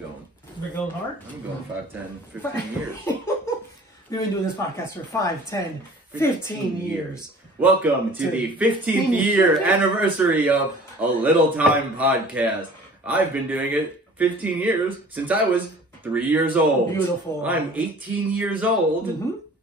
going? We're going hard? I'm going 5, 10, 15 years. We've been doing this podcast for 5, 10, 15 years. Welcome to the 15th year anniversary of A Little Time Podcast. I've been doing it 15 years since I was 3 years old. Beautiful. I'm 18 years old,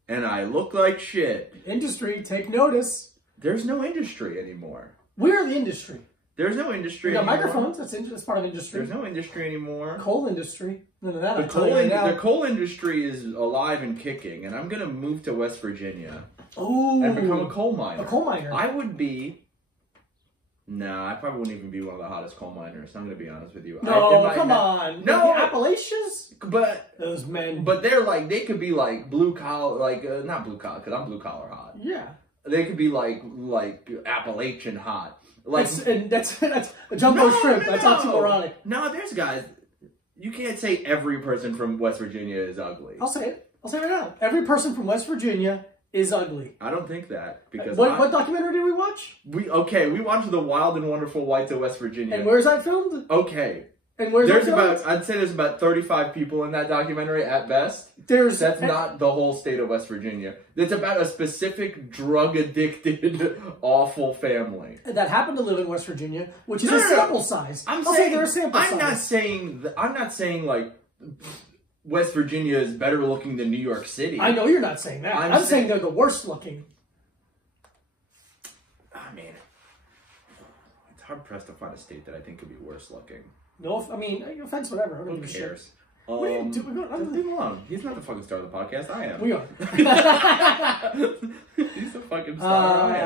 and I look like shit. Industry, take notice. There's no industry anymore. We're the industry. There's no industry We got anymore. microphones, that's part of industry. There's no industry anymore. Coal industry. None of that. The coal industry is alive and kicking, and I'm going to move to West Virginia and become a coal miner. A coal miner. I would be... Nah, I probably wouldn't even be one of the hottest coal miners. I'm going to be honest with you. No, come on. No. The Appalachians? But... Those men. But they're like, they could be like blue collar, like, not blue collar, because I'm blue collar hot. Yeah. They could be like Appalachian hot. Like, that's a jumbo shrimp. That's oxymoronic. No, there's guys. You can't say every person from West Virginia is ugly. I'll say it. I'll say it right now. Every person from West Virginia is ugly. I don't think that because what documentary did we watch? We watched The Wild and Wonderful Whites of West Virginia. And where's that filmed? Okay. And where's that filmed? I'd say there's about 35 people in that documentary at best. That's not the whole state of West Virginia. It's about a specific drug-addicted, awful family that happened to live in West Virginia, which is a sample size. I'm saying they're a sample size. I'm not saying like West Virginia is better looking than New York City. I know you're not saying that. I'm saying they're the worst looking. I mean, it's hard pressed to find a state that I think could be worse looking. No, I mean, offense, whatever. Who cares? What are you doing? Leave him alone. He's not the fucking star of the podcast. I am. We are. He's the fucking star. I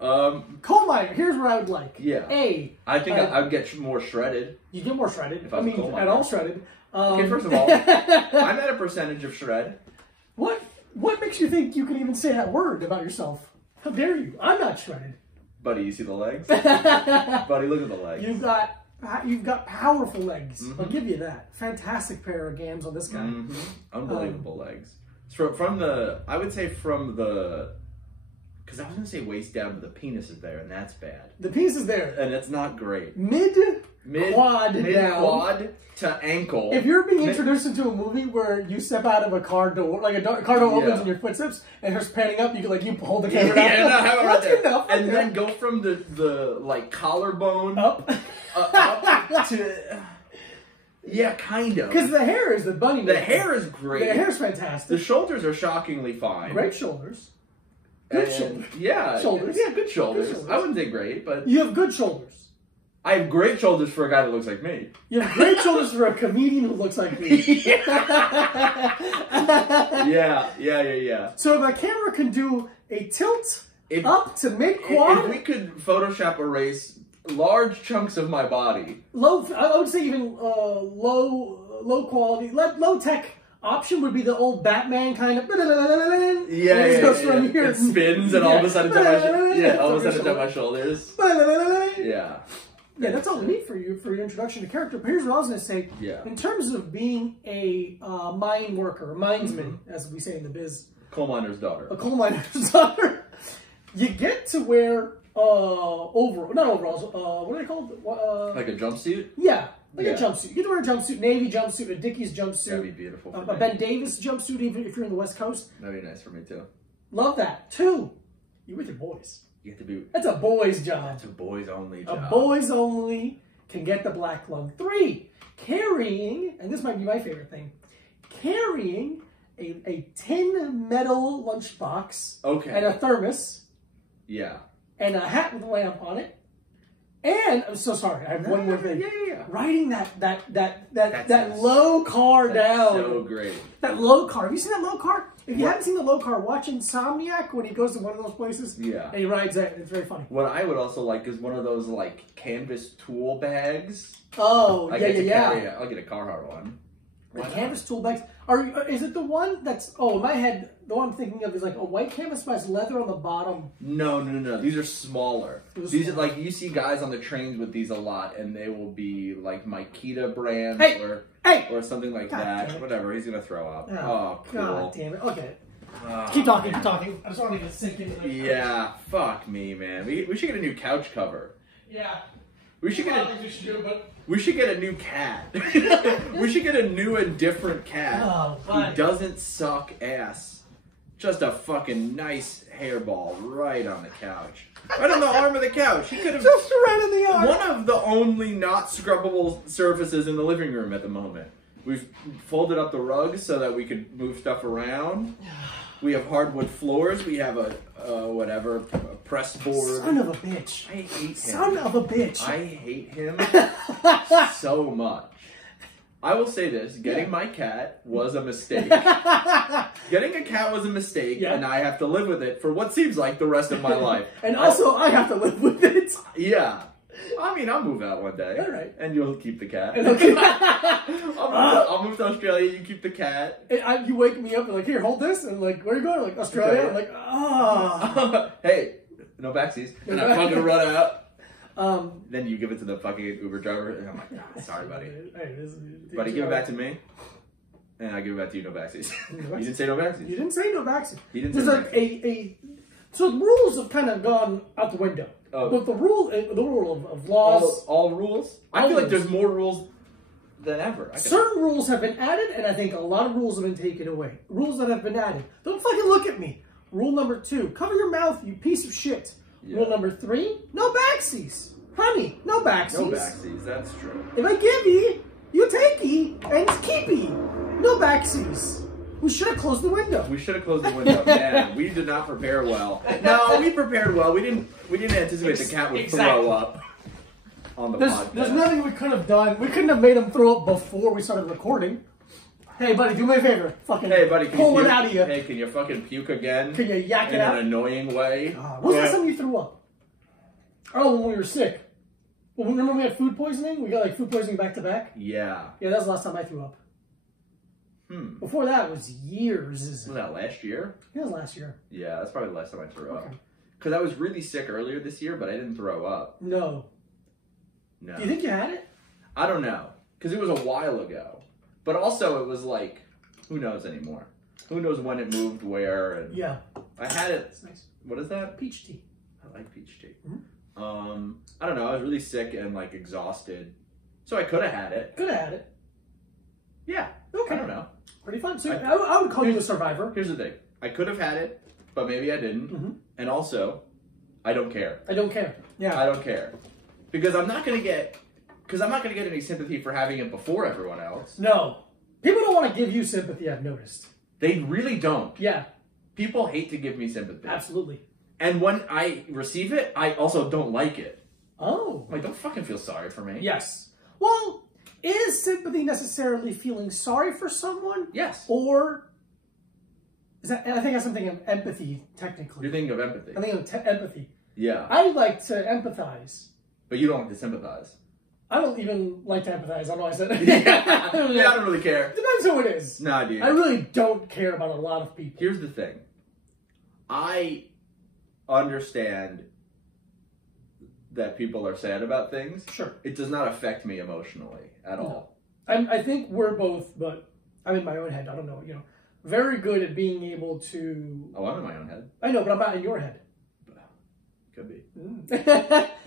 am. Coal miner. Here's what I would like. Yeah. I think I would get more shredded. You get more shredded. If I was a coal miner. At all shredded. Okay, first of all, I'm at a percentage of shred. What makes you think you can even say that word about yourself? How dare you? I'm not shredded. Buddy, you see the legs? Buddy, look at the legs. You've got powerful legs. I'll give you that. Fantastic pair of gams on this guy. Unbelievable legs. I would say from the, because I was going to say waist down, but the penis is there, and that's bad. The penis is there. And it's not great. Mid quad to ankle. If you're being introduced into a movie where you step out of a car door, like a car door opens in your footsteps, and her panning up, you hold the camera down. Right there. And then go from the like collarbone up to kind of. Because the hair is the bunny. The hair is great. The hair's fantastic. The shoulders are shockingly fine. Great shoulders. Good shoulders. Yeah. Shoulders. Yeah, good shoulders. I wouldn't say great, but you have good shoulders. I have great shoulders for a guy that looks like me. You have great shoulders for a comedian who looks like me. Yeah. So if a camera can do a tilt up to mid quad, if we could Photoshop erase large chunks of my body, I would say even low quality, low tech option would be the old Batman kind of. It spins and all of a sudden it's on my shoulders. Yeah, that's all we need for your introduction to character. But here's what I was going to say. Yeah. In terms of being a mine worker, minesman, as we say in the biz. Coal miner's daughter. A coal miner's daughter. You get to wear not overalls. What are they called? Like a jumpsuit? Yeah. A jumpsuit. You get to wear a jumpsuit, Navy jumpsuit, a Dickies jumpsuit. That'd be beautiful. A Ben Davis jumpsuit, even if you're in the West Coast. That'd be nice for me too. Love that. 2, you with your boys. You have to be. That's a boy's job. That's a boys only job. A boys only can get the black lung. 3, carrying, and this might be my favorite thing, carrying a tin metal lunchbox. Okay. And a thermos. Yeah. And a hat with a lamp on it. And I'm so sorry, I have one more thing. Yeah. Riding that low car down. So great. That low car. Have you seen that low car? If you haven't seen the low car, watch Insomniac when he goes to one of those places. Yeah. And he rides that. It's very funny. What I would also like is one of those like canvas tool bags. Oh, I'll get a Carhartt one. The canvas tool bags. Is it the one that's... Oh, in my head, the one I'm thinking of is like a white canvas but has leather on the bottom. No. These are smaller. These are like, you see guys on the trains with these a lot, and they will be like Makita brands or something like that. Whatever, he's going to throw up. Oh, cool. God damn it. Okay. Keep talking. I just want to sink in. Yeah, fuck me, man. We should get a new couch cover. Yeah. We should get a new cat. We should get a new and different cat who doesn't suck ass. Just a fucking nice hairball right on the couch. Right on the arm of the couch. He could have just right on the arm. One of the only not scrubbable surfaces in the living room at the moment. We've folded up the rugs so that we could move stuff around. We have hardwood floors. We have a press board. Son of a bitch. I hate him. Son of a bitch. I hate him so much. I will say this, getting my cat was a mistake. Getting a cat was a mistake, and I have to live with it for what seems like the rest of my life. And also, I have to live with it. Yeah. I mean, I'll move out one day. All right. And you'll keep the cat. Okay. I'll move to Australia, you keep the cat. And you wake me up and like, here, hold this. And like, where are you going? Like, Australia? I'm like, Hey, no backsies. And I'm fucking run out. Then you give it to the fucking Uber driver, and I'm like, God, sorry, buddy. Buddy, give it back to me, and I give it back to you, no backsies. You didn't say no backsies. You didn't say no backsies. You didn't say so the rules have kind of gone out the window. But the rule of laws. All rules? I feel like there's more rules than ever. Certain rules have been added, and I think a lot of rules have been taken away. Rules that have been added. Don't fucking look at me. Rule number 2, cover your mouth, you piece of shit. Yeah. Rule number 3, no backsies. Honey, no backsies. No backsies, that's true. If I give ye, you take ye, and keep ye. No backsies. We should have closed the window. We should have closed the window. Man, we did not prepare well. No, we prepared well. We didn't anticipate the cat would throw up on the podcast. There's nothing we could have done. We couldn't have made him throw up before we started recording. Hey, buddy, do me a favor. Fucking pull it out of you. Hey, can you fucking puke again? Can you yak it out? In an annoying way? When was the last time you threw up? Oh, when we were sick. Well, remember we had food poisoning? We got like food poisoning back to back? Yeah. Yeah, that was the last time I threw up. Before that was years. Was that last year? Yeah, it was last year. Yeah, that's probably the last time I threw up. Because I was really sick earlier this year, but I didn't throw up. No. Do you think you had it? I don't know. Because it was a while ago. But also it was like, who knows anymore? Who knows when it moved where? And yeah. I had it. That's nice. What is that? Peach tea. I like peach tea. I don't know. I was really sick and like exhausted. So I could have had it. Could have had it. Yeah. Okay. I don't know. Pretty fun. So I would call you a survivor. Here's the thing. I could have had it, but maybe I didn't. And also, I don't care. I don't care. Yeah. I don't care. Because I'm not going to get any sympathy for having it before everyone else. No. People don't want to give you sympathy, I've noticed. They really don't. Yeah. People hate to give me sympathy. Absolutely. And when I receive it, I also don't like it. Oh. Like, don't fucking feel sorry for me. Yes. Well, is sympathy necessarily feeling sorry for someone? Yes. Or is that? And I think that's something of empathy, technically. You're thinking of empathy. I think of empathy. Yeah. I like to empathize. But you don't like to sympathize. I don't even like to empathize. I don't know why I said that. Yeah, I don't really care. Depends who it is. No, dude. I really don't care about a lot of people. Here's the thing. I understand that people are sad about things. Sure. It does not affect me emotionally at all. I think we're both, but I'm in my own head. I don't know, very good at being able to... Oh, I'm in my own head. I know, but I'm not in your head. Could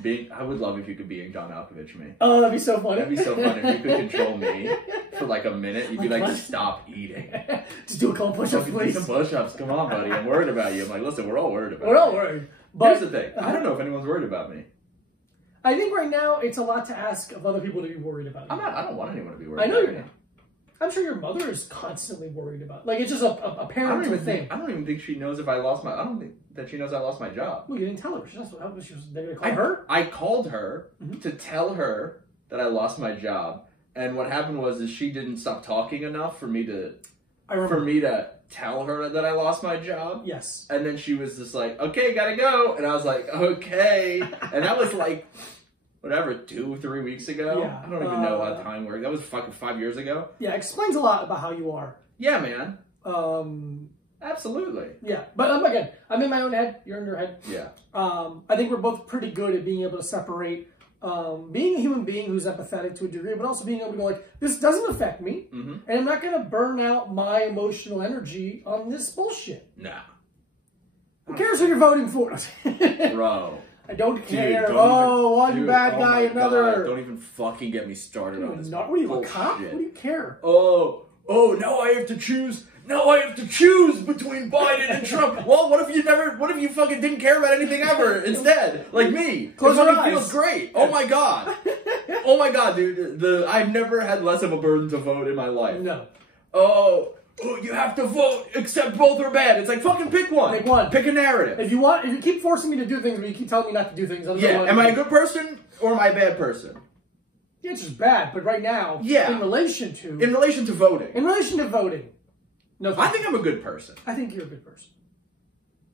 be. I would love if you could be John Malkovich me. Oh, that'd be so funny. That'd be so fun if you could control me for like a minute. You'd be like, just stop eating. Just do a couple push-ups, please. Do some push-ups. Come on, buddy. I'm worried about you. I'm like, listen, we're all worried about you. We're all worried. But here's the thing. I don't know if anyone's worried about me. I think right now it's a lot to ask of other people to be worried about you. I don't want anyone to be worried about you. I know you're not. I'm sure your mother is constantly worried about. Like, it's just a parent thing. I don't even think she knows if I lost my. I don't think that she knows I lost my job. Well, you didn't tell her. They're gonna call her. I called her to tell her that I lost my job, and what happened was she didn't stop talking enough for me to tell her that I lost my job. Yes. And then she was just like, "Okay, gotta go," and I was like, "Okay," and that was like. Whatever, 2-3 weeks ago? Yeah. I don't even know how time works. That was fucking 5 years ago. Yeah, it explains a lot about how you are. Yeah, man. Absolutely. Yeah, but again, I'm in my own head. You're in your head. Yeah. I think we're both pretty good at being able to separate being a human being who's empathetic to a degree, but also being able to go like, this doesn't affect me, and I'm not going to burn out my emotional energy on this bullshit. Nah. Who cares who you're voting for? Bro. I don't care. One bad guy, another. God, don't even fucking get me started on this. What are you, a cop? What do you care? Oh, now I have to choose. Now I have to choose between Biden and Trump. Well, what if you fucking didn't care about anything ever instead? Like me. Close your eyes. Feels great. Oh my God. Oh my God, dude. I've never had less of a burden to vote in my life. No. Oh, you have to vote, except both are bad. It's like, fucking pick one. Pick one. Pick a narrative. If you keep forcing me to do things, but you keep telling me not to do things. Am I a good person or am I a bad person? The answer's bad, but right now, in relation to voting. In relation to voting. No, I think I'm a good person. I think you're a good person.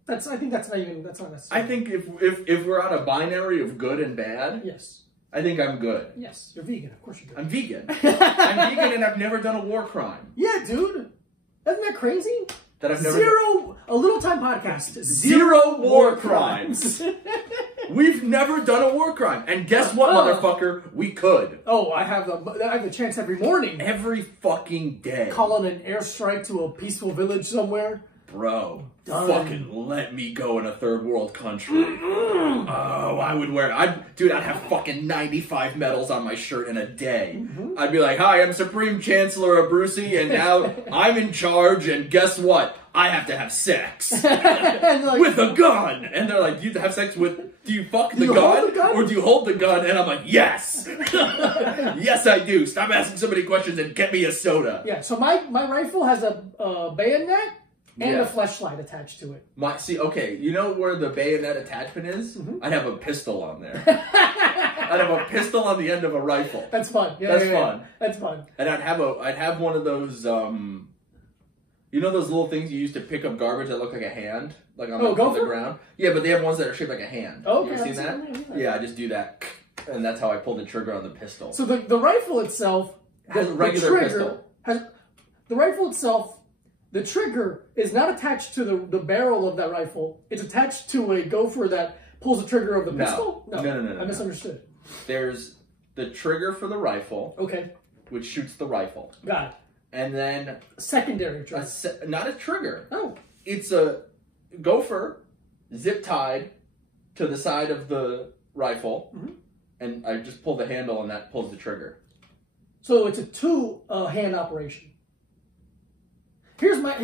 I think that's not necessary. I think if we're on a binary of good and bad, yes, I think I'm good. Yes, you're vegan. Of course you're good. I'm vegan. I'm vegan and I've never done a war crime. Yeah, dude. Isn't that crazy? That I've never a little time podcast. Zero war crimes. We've never done a war crime. And guess what, motherfucker? We could. Oh, I have the chance every morning. Every fucking day. Calling an airstrike to a peaceful village somewhere. Bro, fucking let me go in a third world country. Oh, I would I'd have fucking 95 medals on my shirt in a day. I'd be like, hi, I'm Supreme Chancellor Abrusci, and now I'm in charge, and guess what? I have to have sex. With a gun. And they're like, do you have sex with, do you fuck the gun? Or do you hold the gun? And I'm like, yes. Yes, I do. Stop asking so many questions and get me a soda. Yeah, so my rifle has a bayonet. And a fleshlight attached to it. Okay, you know where the bayonet attachment is? I'd have a pistol on there. I'd have a pistol on the end of a rifle. That's fun. That's fun. That's fun. And I'd have one of those, you know those little things you use to pick up garbage that look like a hand? Like on the ground? Yeah, but they have ones that are shaped like a hand. Oh, okay. You ever seen that? Yeah, I just do that. And that's how I pull the trigger on the pistol. So the rifle itself has a regular pistol. The rifle itself, the trigger is not attached to the barrel of that rifle. It's attached to a gopher that pulls the trigger of the pistol? No. I misunderstood. There's the trigger for the rifle. Okay. Which shoots the rifle. Got it. And then... secondary trigger. Not a trigger. Oh. It's a gopher zip-tied to the side of the rifle. And I just pull the handle and that pulls the trigger. So it's a two-hand operation. Here's my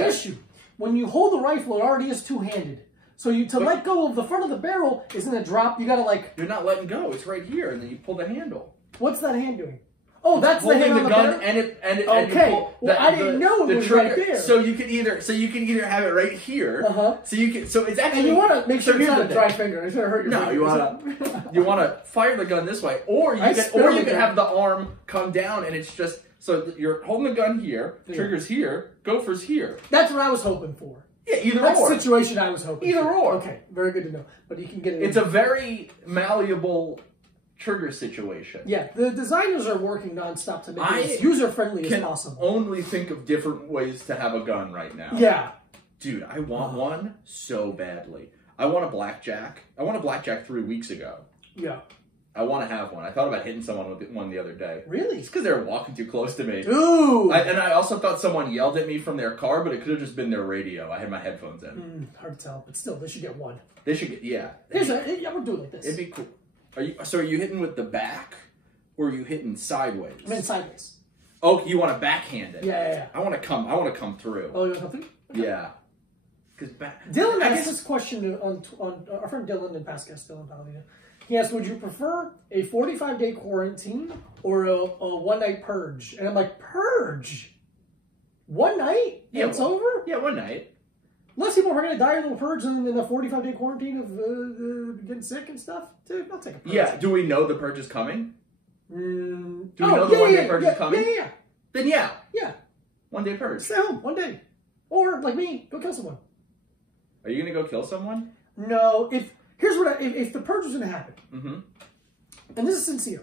issue. When you hold the rifle, it already is two-handed. So to let go of the front of the barrel is in a drop. You gotta You're not letting go. It's right here, and then you pull the handle. What's that hand doing? Oh, that's the hand on the gun, barrel? Okay. I didn't know it was trigger, right there. So you can either have it right here. So it's actually. And you want to make sure it's not a dry finger. I should have hurt your finger. No, you want to fire the gun this way, or you can have the arm come down, and it's just. So you're holding the gun here, trigger's here, gopher's here. That's what I was hoping for. Yeah, either or. That's the situation I was hoping for. Either or. Okay, very good to know. But you can get it. It's a very malleable trigger situation. Yeah, the designers are working nonstop to make it as user-friendly as possible. I can only think of different ways to have a gun right now. Yeah. Dude, I want one so badly. I want a blackjack. I want a blackjack 3 weeks ago. Yeah. I want to have one. I thought about hitting someone with one the other day. Really? It's because they were walking too close to me. Ooh! And I also thought someone yelled at me from their car, but it could have just been their radio. I had my headphones in. Hard to tell, but still, they should get one. They should get, yeah. We'll do it like this. It'd be cool. Are you hitting with the back, or are you hitting sideways? I'm hitting sideways. Oh, you want to backhand it? Yeah. I want to come through. Oh, you want to come through? Okay. Yeah. Dylan asked this question on our friend Dylan and past guest Dylan Paladino. He asked, would you prefer a 45-day quarantine or a one-night purge? And I'm like, purge? One night? Yeah, it's over? Yeah, one night. Less people are going to die in the purge than in a 45-day quarantine of getting sick and stuff. Dude, I'll take a purge. Yeah, do we know the purge is coming? Do we know the one-day purge is coming? Yeah. Then yeah. Yeah. One-day purge. Stay home, one day. Or, like me, go kill someone. Are you going to go kill someone? No, if the purge was going to happen, and this is sincere,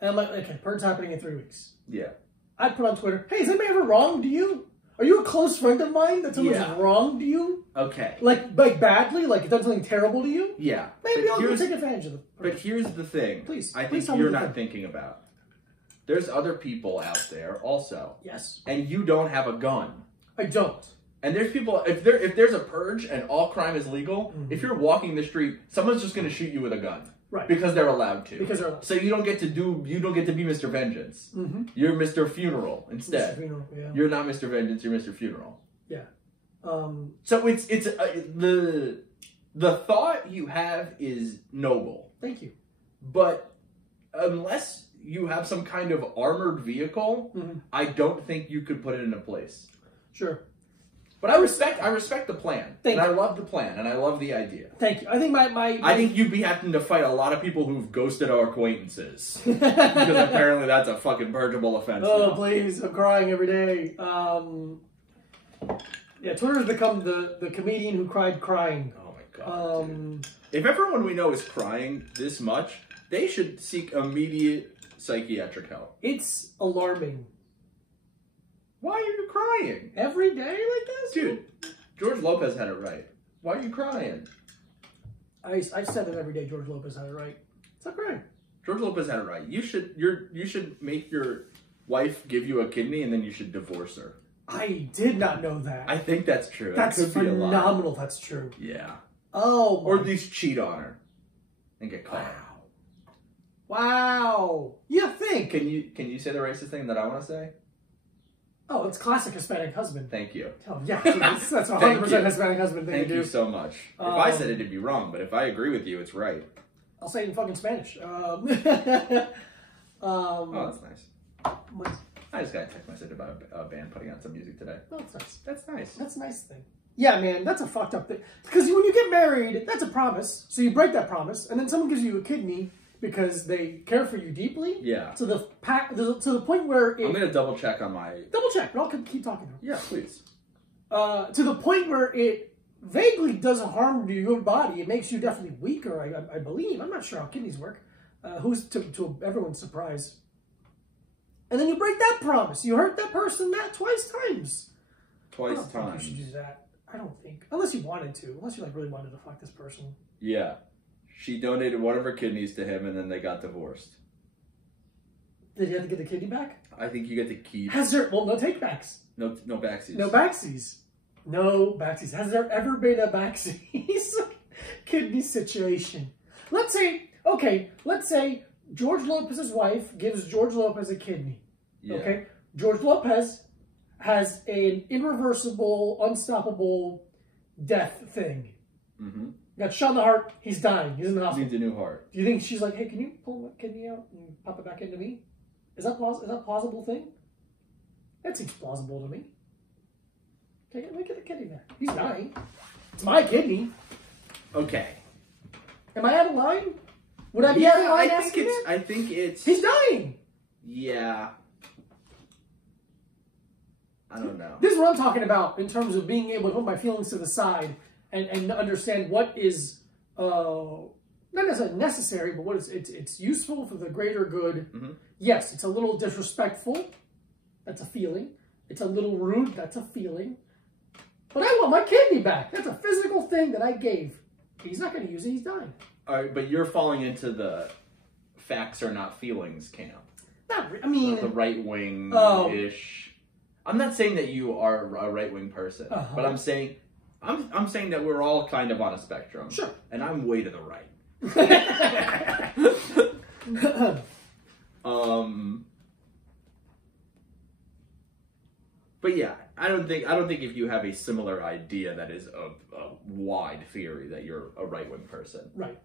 and I'm like, okay, purge happening in 3 weeks. Yeah. I'd put on Twitter, hey, has anybody ever wronged you? Are you a close friend of mine that someone's wronged you? Okay. Like badly? Like done something terrible to you? Yeah. Maybe I'll go take advantage of it. But here's the thing. Please. I think you're not thinking about. There's other people out there also. Yes. And you don't have a gun. I don't. And there's people, if there's a purge and all crime is legal, if you're walking the street, someone's just going to shoot you with a gun. Right. Because they're allowed to. Because they're allowed. So you don't get to be Mr. Vengeance. You're Mr. Funeral instead. Mr. Funeral, yeah. You're not Mr. Vengeance, you're Mr. Funeral. Yeah. So it's the thought you have is noble. Thank you. But unless you have some kind of armored vehicle, I don't think you could put it into place. Sure. But I respect the plan. I love the plan, and I love the idea. Thank you. I think I think you'd be having to fight a lot of people who've ghosted our acquaintances. Because apparently that's a fucking purgeable offense. Oh, now. Please. I'm crying every day. Yeah, Twitter has become the comedian who cried crying. Oh, my God. If everyone we know is crying this much, they should seek immediate psychiatric help. It's alarming. Why are you crying? Every day like this? Dude, George Lopez had it right. Why are you crying? I said that every day George Lopez had it right. Stop crying. George Lopez had it right. You should make your wife give you a kidney and then you should divorce her. I did not know that. I think that's true. That's phenomenal. That's true. Yeah. Oh. Or at least cheat on her and get caught. Wow. You think? Can you say the racist thing that I want to say? Oh, it's classic Hispanic husband. Thank you. Oh, yeah. That's 100% Hispanic husband thing to do. Thank you so much. If I said it, it'd be wrong, but if I agree with you, it's right. I'll say it in fucking Spanish. Oh, that's nice. I just got a text message about a band putting out some music today. Oh, that's nice. That's nice. That's a nice thing. Yeah, man, that's a fucked up thing. Because when you get married, that's a promise. So you break that promise, and then someone gives you a kidney because they care for you deeply. Yeah. To the point where I'm gonna double check on my but I'll keep talking. Yeah, please. To the point where it vaguely does harm to your body. It makes you definitely weaker. I believe. I'm not sure how kidneys work. Who's to everyone's surprise. And then you break that promise. You hurt that person twice times. Twice I don't think you should do that. I don't think. Unless you wanted to. Unless you really wanted to fuck this person. Yeah. She donated one of her kidneys to him and then they got divorced. Did you have to get the kidney back? I think you get to keep... no take-backs. No backsies. No backsies. No backsies. Has there ever been a backsies kidney situation? Let's say George Lopez's wife gives George Lopez a kidney. Yeah. Okay? George Lopez has an irreversible, unstoppable death thing. Got shot in the heart. He's dying. He's in the hospital. Needs a new heart. Do you think she's like, hey, can you pull my kidney out and pop it back into me? Is that a plausible thing? That seems plausible to me. Let me get the kidney back. He's dying. It's my kidney. Okay. Am I out of line? Would I be out of line? I think it's... He's dying. Yeah. I don't know. This is what I'm talking about in terms of being able to put my feelings to the side and understand what is not necessarily necessary, but what is it's useful for the greater good. Yes, it's a little disrespectful. That's a feeling. It's a little rude. That's a feeling. But I want my kidney back. That's a physical thing that I gave. He's not going to use it. He's dying. All right, but you're falling into the facts are not feelings camp. I mean... the right-wing-ish... I'm not saying that you are a right-wing person, but I'm saying that we're all kind of on a spectrum. Sure. And I'm way to the right. But yeah, I don't think if you have a similar idea that is a wide theory that you're a right-wing person. Right.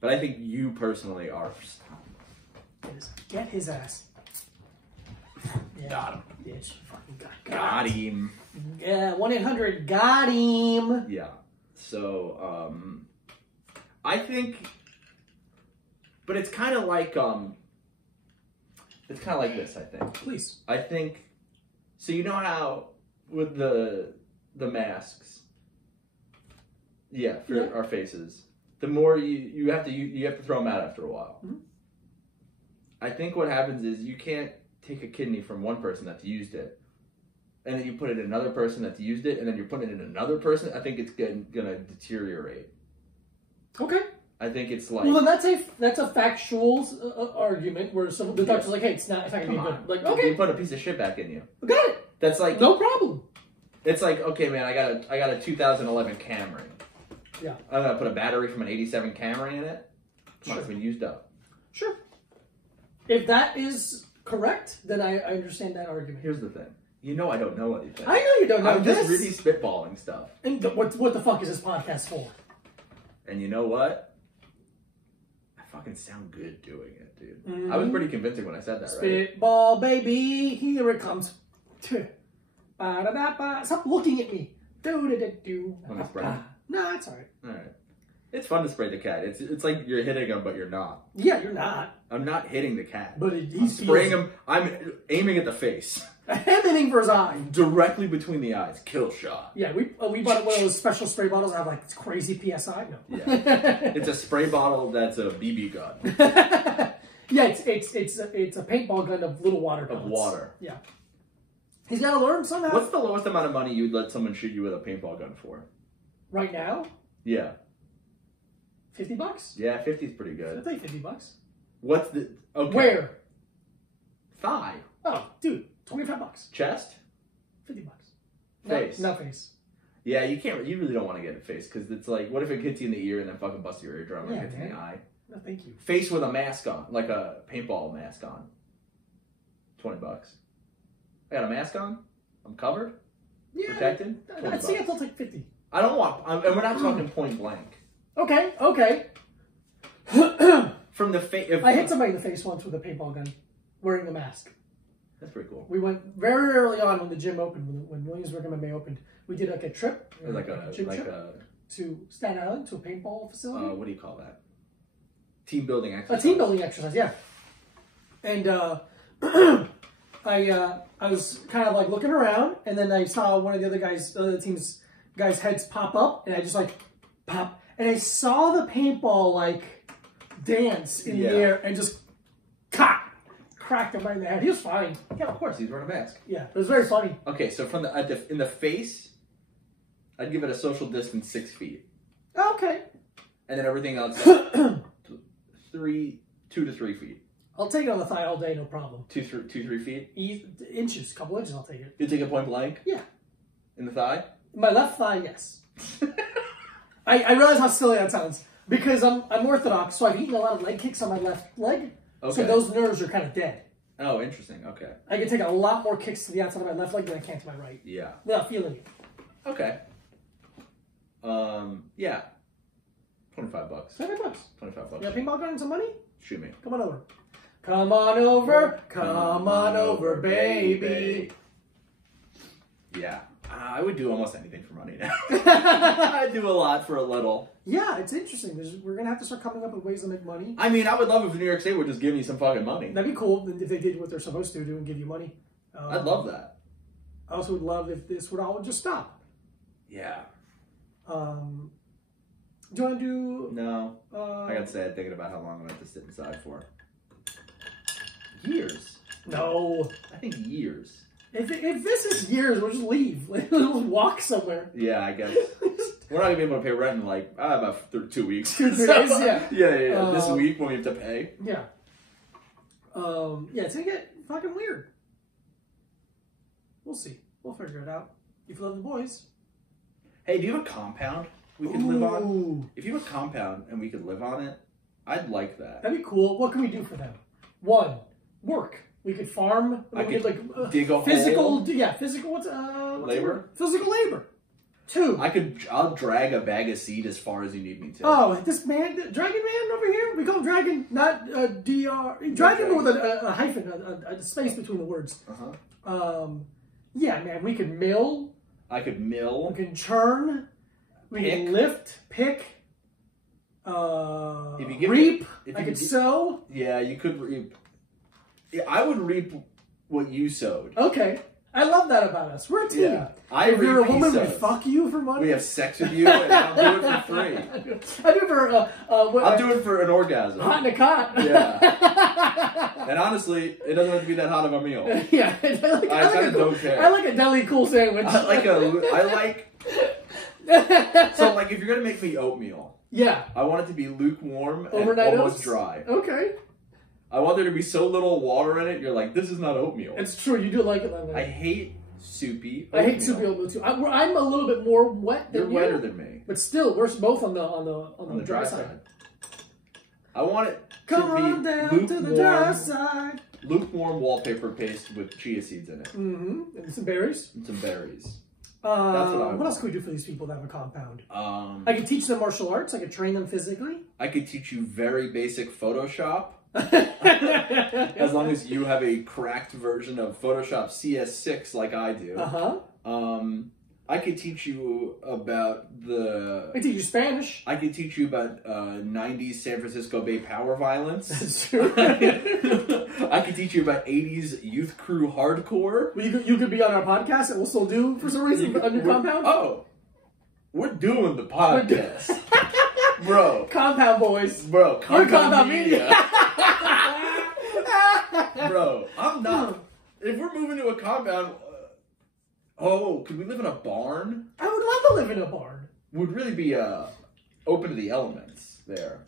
But I think you personally are. Get his ass. Yeah. Got him. Bitch. Fucking got him. Yeah, 1-800 got him. Yeah. So, I think, but it's kind of like this, I think. Please. I think, so you know how with the masks, for our faces, the more you have to throw them out after a while. I think what happens is you can't take a kidney from one person that's used it, and then you put it in another person that's used it, and then you're putting it in another person. I think it's gonna deteriorate. Okay. I think it's like... Well, then that's a factual argument where the doctor's like, hey, it's not gonna be good. Like, okay. You put a piece of shit back in you. Got it. That's like... No problem. It's like, okay, man, I got a 2011 Camry. Yeah. I'm gonna put a battery from an '87 Camry in it. Sure. It's been used up. Sure. If that is correct, then I understand that argument. Here's the thing. You know I don't know anything. I know you don't know I'm this. just really spitballing stuff. And what the fuck is this podcast for? And you know what? I fucking sound good doing it, dude. I was pretty convincing when I said that, right? Spitball, baby, here it comes. Stop looking at me. Do. Want to spray? No, it's alright. Alright. It's fun to spray the cat. It's like you're hitting him, but you're not. Yeah, you're not. I'm not hitting the cat. But he's spraying him. I'm aiming at the face. I'm aiming for his eye. Directly between the eyes. Kill shot. Yeah, we bought one of those special spray bottles that have like crazy PSI. No. Yeah. It's a spray bottle that's a BB gun. Yeah, it's a paintball gun of little water pellets. Of water. Yeah. He's got to learn somehow. What's the lowest amount of money you'd let someone shoot you with a paintball gun for? Right now? Yeah. $50? Yeah, 50's pretty good. I'll take $50. What's the... Okay. Where? Thigh. Oh, dude, $25. Chest? $50. Face. No face. Yeah, you really don't want to get it face, because it's like, what if it hits you in the ear and then fucking busts your eardrum and Yeah, hits in the eye? No, thank you. Face with a mask on, like a paintball mask on. $20. I got a mask on. I'm covered. Yeah. Protected. I'd say I'll take 50. I don't want, and we're not talking point blank. Okay, okay. From the face. I hit somebody in the face once with a paintball gun, wearing the mask. That's pretty cool. We went very early on when the gym opened, when Williamsburg MMA opened. We did like a trip, like a to Staten Island, to a paintball facility. What do you call that? Team building exercise. A team building exercise, yeah. And I was kind of like looking around, and then I saw one of the other team's guys' heads pop up, and I just like pop, and I saw the paintball like dance in the air and just cracked him right in the head. He was fine. Yeah, of course, he's wearing a mask. Yeah, it was very funny. Okay, so from in the face, I'd give it a social distance 6 feet. Okay. And then everything else, 2 to 3 feet. I'll take it on the thigh all day, no problem. 2, 3 feet? Inches, a couple inches, I'll take it. You take a point blank? Yeah. In the thigh? My left thigh, yes. I realize how silly that sounds. Because I'm Orthodox, so I've eaten a lot of leg kicks on my left leg. Okay. So those nerves are kind of dead. Oh, interesting. Okay. I can take a lot more kicks to the outside of my left leg than I can to my right. Yeah. Without feeling it. Okay. Yeah. $25. $25. $25. You got paintball gun and some money? Shoot me. Come on over. Come on over. Come on over, baby. Yeah. I would do almost anything for money now. I do a lot for a little. Yeah, it's interesting. We're going to have to start coming up with ways to make money. I mean, I would love if New York State would just give me some fucking money. That'd be cool if they did what they're supposed to do and give you money. I'd love that. I also would love if this would all just stop. Yeah. Do you want to do... No. I got sad thinking about how long I'm going to have to sit inside for. Years. No. I think years. If this is years, we'll just leave. We'll just walk somewhere. Yeah, I guess. We're not going to be able to pay rent in like about 2 weeks. 2 days, yeah. Yeah. This week when we have to pay. Yeah. Yeah, it's going to get fucking weird. We'll see. We'll figure it out. If you love the boys. Hey, do you have a compound we could live on? If you have a compound and we could live on it, I'd like that. That'd be cool. What can we do for them? 1, work. We could farm. I could dig a physical, hole. Yeah, physical. What's labor? Physical labor. 2. I'll drag a bag of seed as far as you need me to. Oh, this man, Dragon Man over here. We call him Dragon, not DR. Dragon with a hyphen, a space between the words. Yeah, man. We could mill. I could mill. We can churn. We can lift, pick. If you give reap. I could sow. Yeah, you could reap. Yeah, I would reap what you sowed. Okay. I love that about us. We're a team. Yeah. If you're a woman, we fuck you for money. We have sex with you, and I'll do it for free. I do it for... I'll do it for an orgasm. Hot in a cot. Yeah. And honestly, it doesn't have to be that hot of a meal. Yeah. I kind of don't care. I like a deli cool sandwich. So, like, if you're going to make me oatmeal... Yeah. I want it to be lukewarm Overnight and almost oats? dry. Okay. I want there to be so little water in it, you're like, this is not oatmeal. It's true, you do like it that way. I hate soupy oatmeal. I hate soupy oatmeal too. I'm a little bit more wet than you. You're wetter than me. But still, we're both on the dry side. I want it Come on down to the dry side. Lukewarm wallpaper paste with chia seeds in it. Mm-hmm. And some berries. And some berries. That's what I want. What else can we do for these people that have a compound? I could teach them martial arts. I could train them physically. I could teach you very basic Photoshop. As long as you have a cracked version of Photoshop CS6 like I do. I could teach you about I could teach you Spanish. I could teach you about 90s San Francisco Bay power violence. That's true. I could teach you about 80s youth crew hardcore. Well, you could be on our podcast and we'll still do, for some reason, on your compound? Oh. We're doing the podcast. Bro. Compound boys. Bro, compound media. Bro, I'm not. If we're moving to a compound... could we live in a barn? I would love to live in a barn. Would really be open to the elements there.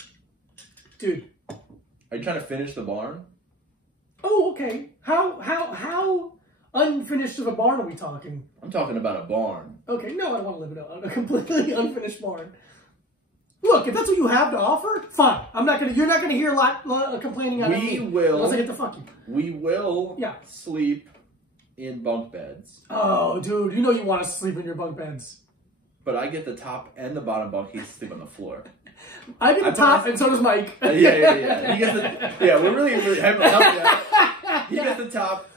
Dude. Are you trying to finish the barn? Oh, okay. How unfinished of a barn are we talking? I'm talking about a barn. Okay, no, I don't want to live in a completely unfinished barn. Look, if that's what you have to offer, fine. You're not gonna hear a lot of complaining out of me. Unless I get to fuck you. We will sleep in bunk beds. Oh, dude, you know you want to sleep in your bunk beds. But I get the top and the bottom bunk. He sleep on the floor. I get the top, and so does Mike. Yeah. He gets we're really helping out. He gets the top.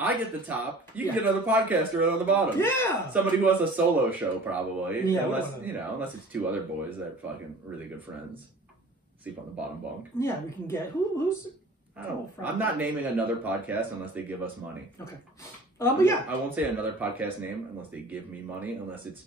I get the top. You can get another podcaster on the bottom. Yeah. Somebody who has a solo show, probably. Yeah. Unless it's two other boys that are fucking really good friends. Sleep on the bottom bunk. Yeah, we can get who's. I'm not naming another podcast unless they give us money. Okay. But yeah. I won't say another podcast name unless they give me money, unless it's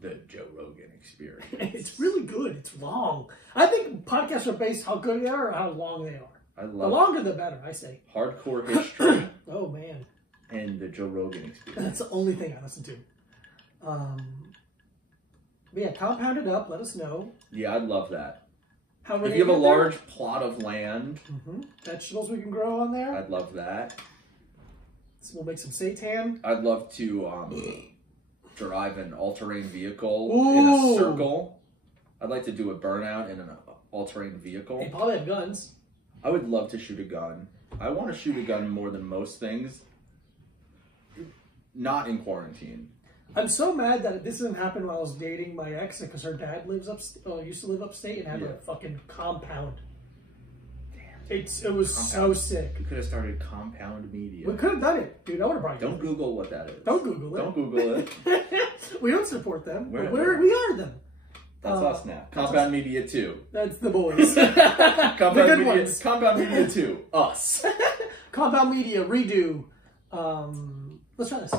the Joe Rogan Experience. It's really good. It's long. I think podcasts are based how good they are or how long they are. The longer the better, I say. Hardcore history. Oh, man. And the Joe Rogan Experience. That's the only thing I listen to. But yeah, compound it up. Let us know. Yeah, I'd love that. If you have a large plot of land. Vegetables we can grow on there. I'd love that. So we'll make some seitan. I'd love to drive an all-terrain vehicle in a circle. I'd like to do a burnout in an all-terrain vehicle. They probably have guns. I would love to shoot a gun. I want to shoot a gun more than most things. Not in quarantine. I'm so mad that this didn't happen while I was dating my ex because her dad used to live upstate and had a fucking compound. Damn. It was so sick. We could have started Compound Media. We could have done it, dude. I would have brought Don't Google what that is. Don't Google it. Don't Google it. We don't support them. We are them. That's us now. Compound Media 2. That's the boys. Compound Media 2. Us. Compound Media redo. Let's try this.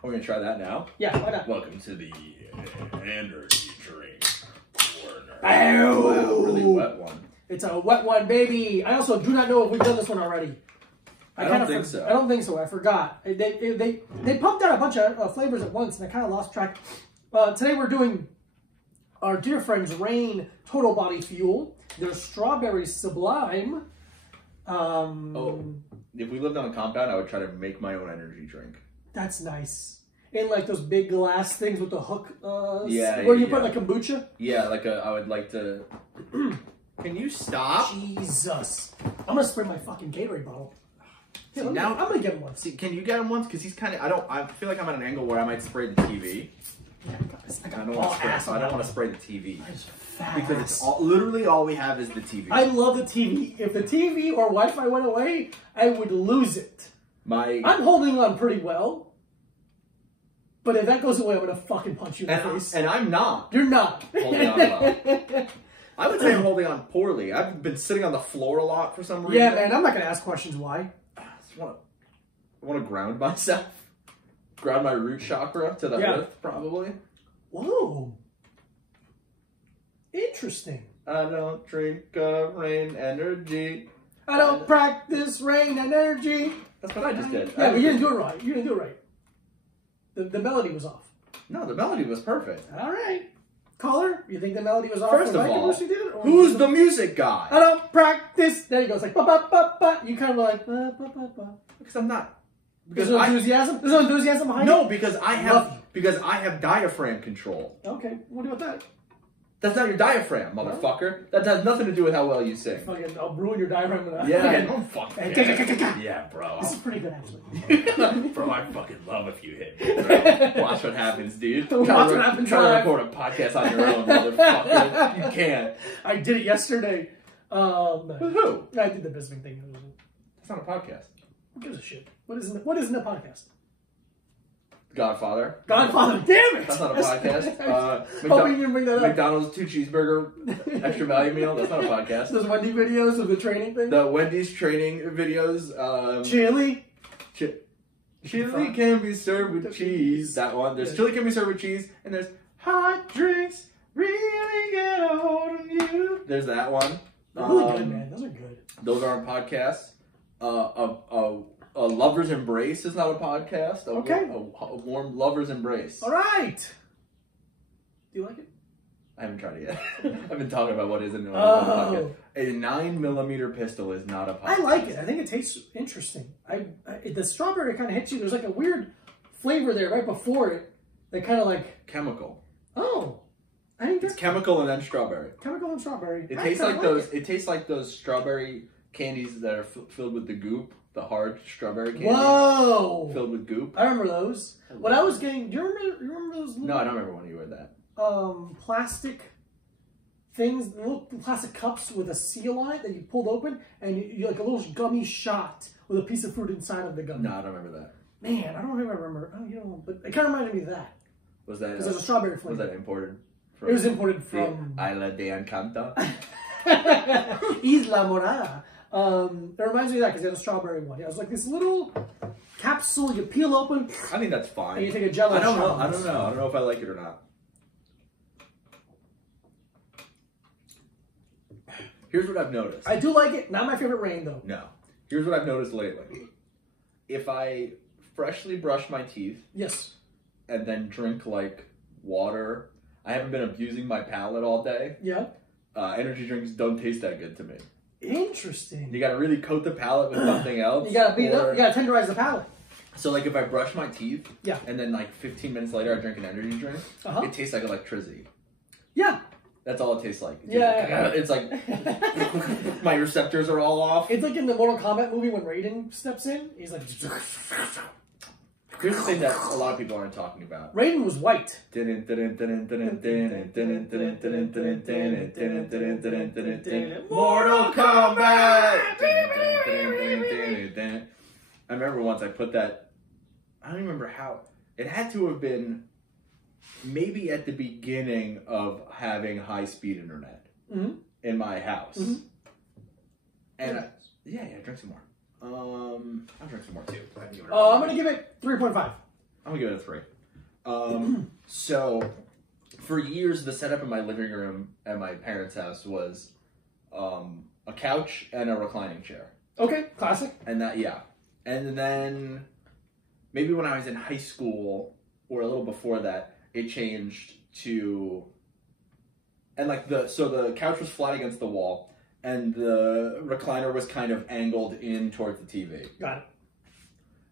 We're going to try that now? Yeah, why not? Welcome to the energy drink corner. Oh, really wet one. It's a wet one, baby. I also do not know if we've done this one already. I don't think so. I don't think so. I forgot. They pumped out a bunch of flavors at once, and I kind of lost track. Today we're doing our dear friends Rain Total Body Fuel. Their Strawberry Sublime. If we lived on a compound, I would try to make my own energy drink. That's nice. In like those big glass things with the hook, where you put like kombucha? Yeah, I would like to... Can you stop? Jesus. I'm going to spray my fucking Gatorade bottle. See, now I'm going to get him once. See, can you get him once? Because he's kind of... I feel like I'm at an angle where I might spray the TV. Yeah, I don't want to spray the TV. Because it's literally all we have is the TV. I love the TV. If the TV or Wi-Fi went away, I would lose it. I'm holding on pretty well. But if that goes away, I'm going to fucking punch you in the face. And I'm not. You're not. Holding on well. I would say I'm holding on poorly. I've been sitting on the floor a lot for some reason. Yeah, man. I'm not going to ask questions why. I want to ground myself. Ground my root chakra to the earth, probably. Whoa. Interesting. I don't drink rain energy. I don't practice rain energy. That's what I just did. Yeah, but you didn't do it right. You didn't do it right. The melody was off. No, the melody was perfect. All right. Caller, you think the melody was off? First of all, who's the music guy? I don't practice. There you go. It's like, ba, ba, ba, ba. You kind of like, ba, ba, ba, ba. Because I'm not There's no enthusiasm? There's no enthusiasm behind it? No, because I have diaphragm control. Okay, what about that? That's not your diaphragm, motherfucker. That has nothing to do with how well you sing. Fucking, I'll ruin your diaphragm with that. Yeah, no fucking. Yeah, bro. This is pretty good, actually. Bro, I fucking love if you hit me, bro. Watch what happens, dude. Watch what happens. Try to record a podcast on your own, motherfucker. You can't. I did it yesterday. With who? I did the visiting thing. That's not a podcast. Who gives a shit? What isn't a podcast? Godfather. Godfather, damn it! That's not a podcast. Oh, you didn't bring that up. McDonald's 2 cheeseburger extra value meal. That's not a podcast. Those Wendy videos of the training thing? The Wendy's training videos. Chili? Chili can be served with cheese. That one. There's chili can be served with cheese. And there's hot drinks really get a hold of you. There's that one. They're really good, man. Those are good. Those aren't podcasts. A lover's embrace is not a podcast. A warm lover's embrace. All right. Do you like it? I haven't tried it yet. I've been talking about what isn't a podcast. A 9mm pistol is not a podcast. I like it. I think it tastes interesting. The strawberry kind of hits you. There's like a weird flavor there right before it that kind of like chemical. Oh, I think it's chemical and then strawberry. Chemical and strawberry. It tastes like those. It tastes like those strawberry candies that are filled with the goop. The hard strawberry candies. Whoa! Filled with goop. I remember those. What I was getting. Do you remember those? No, I don't remember when you were that. Plastic things, little plastic cups with a seal on it that you pulled open, and you like a little gummy shot with a piece of fruit inside of the gummy. No, I don't remember that. Man, I don't remember. Oh, you know, but it kind of reminded me of that. Was that? Because there's a strawberry flavor. Was that imported? It was imported from Isla de Encanto. Isla Morada. It reminds me of that because it had a strawberry one. It was like this little capsule you peel open. I think that's fine. And you take a Jello shot. I don't know if I like it or not. Here's what I've noticed. I do like it. Not my favorite rain though. No. Here's what I've noticed lately. If I freshly brush my teeth. Yes. And then drink like water. I haven't been abusing my palate all day. Yeah. Energy drinks don't taste that good to me. Interesting. You gotta really coat the palate with something else. You gotta beat it up. You gotta tenderize the palate. So like if I brush my teeth, yeah, and then like 15 minutes later I drink an energy drink, it tastes like electricity. Yeah. That's all it tastes like. It's like my receptors are all off. It's like in the Mortal Kombat movie when Raiden steps in. He's like. Here's the thing that a lot of people aren't talking about. Raiden was white. Mortal Kombat! I remember once I put that, I don't even remember how, it had to have been maybe at the beginning of having high-speed internet in my house. And I drank some more. I'll drink some more too. I'm gonna give it 3.5. I'm gonna give it a 3. So for years the setup in my living room at my parents' house was a couch and a reclining chair. Okay, classic. And and then maybe when I was in high school or a little before that, it changed to the couch was flat against the wall. And the recliner was kind of angled in towards the TV. Got it.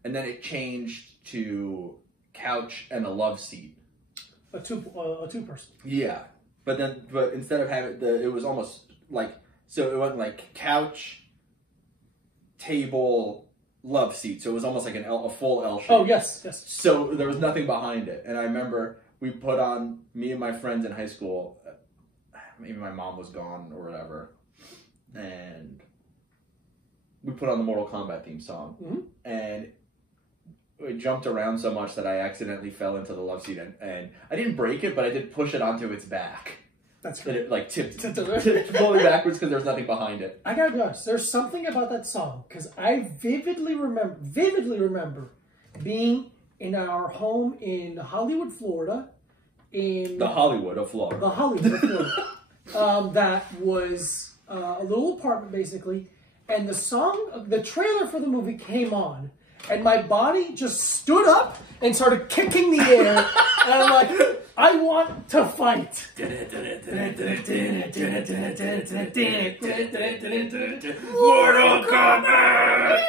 And then it changed to couch and a love seat. A two-person. Yeah, but instead of having it was almost like it went like couch, table, love seat. So it was almost like a full L shape. Oh yes. So there was nothing behind it, and I remember we put on, me and my friends in high school. Maybe my mom was gone or whatever. And we put on the Mortal Kombat theme song, and it jumped around so much that I accidentally fell into the love seat, and I didn't break it, but I did push it onto its back. That's good. It like tipped fully backwards because there's nothing behind it. I gotta be honest, there's something about that song because I vividly remember being in our home in Hollywood, Florida. The Hollywood of Florida. The Hollywood of Florida. That was a little apartment basically, and the trailer for the movie came on, and my body just stood up and started kicking the air, and I'm like, I want to fight. Mortal Kombat!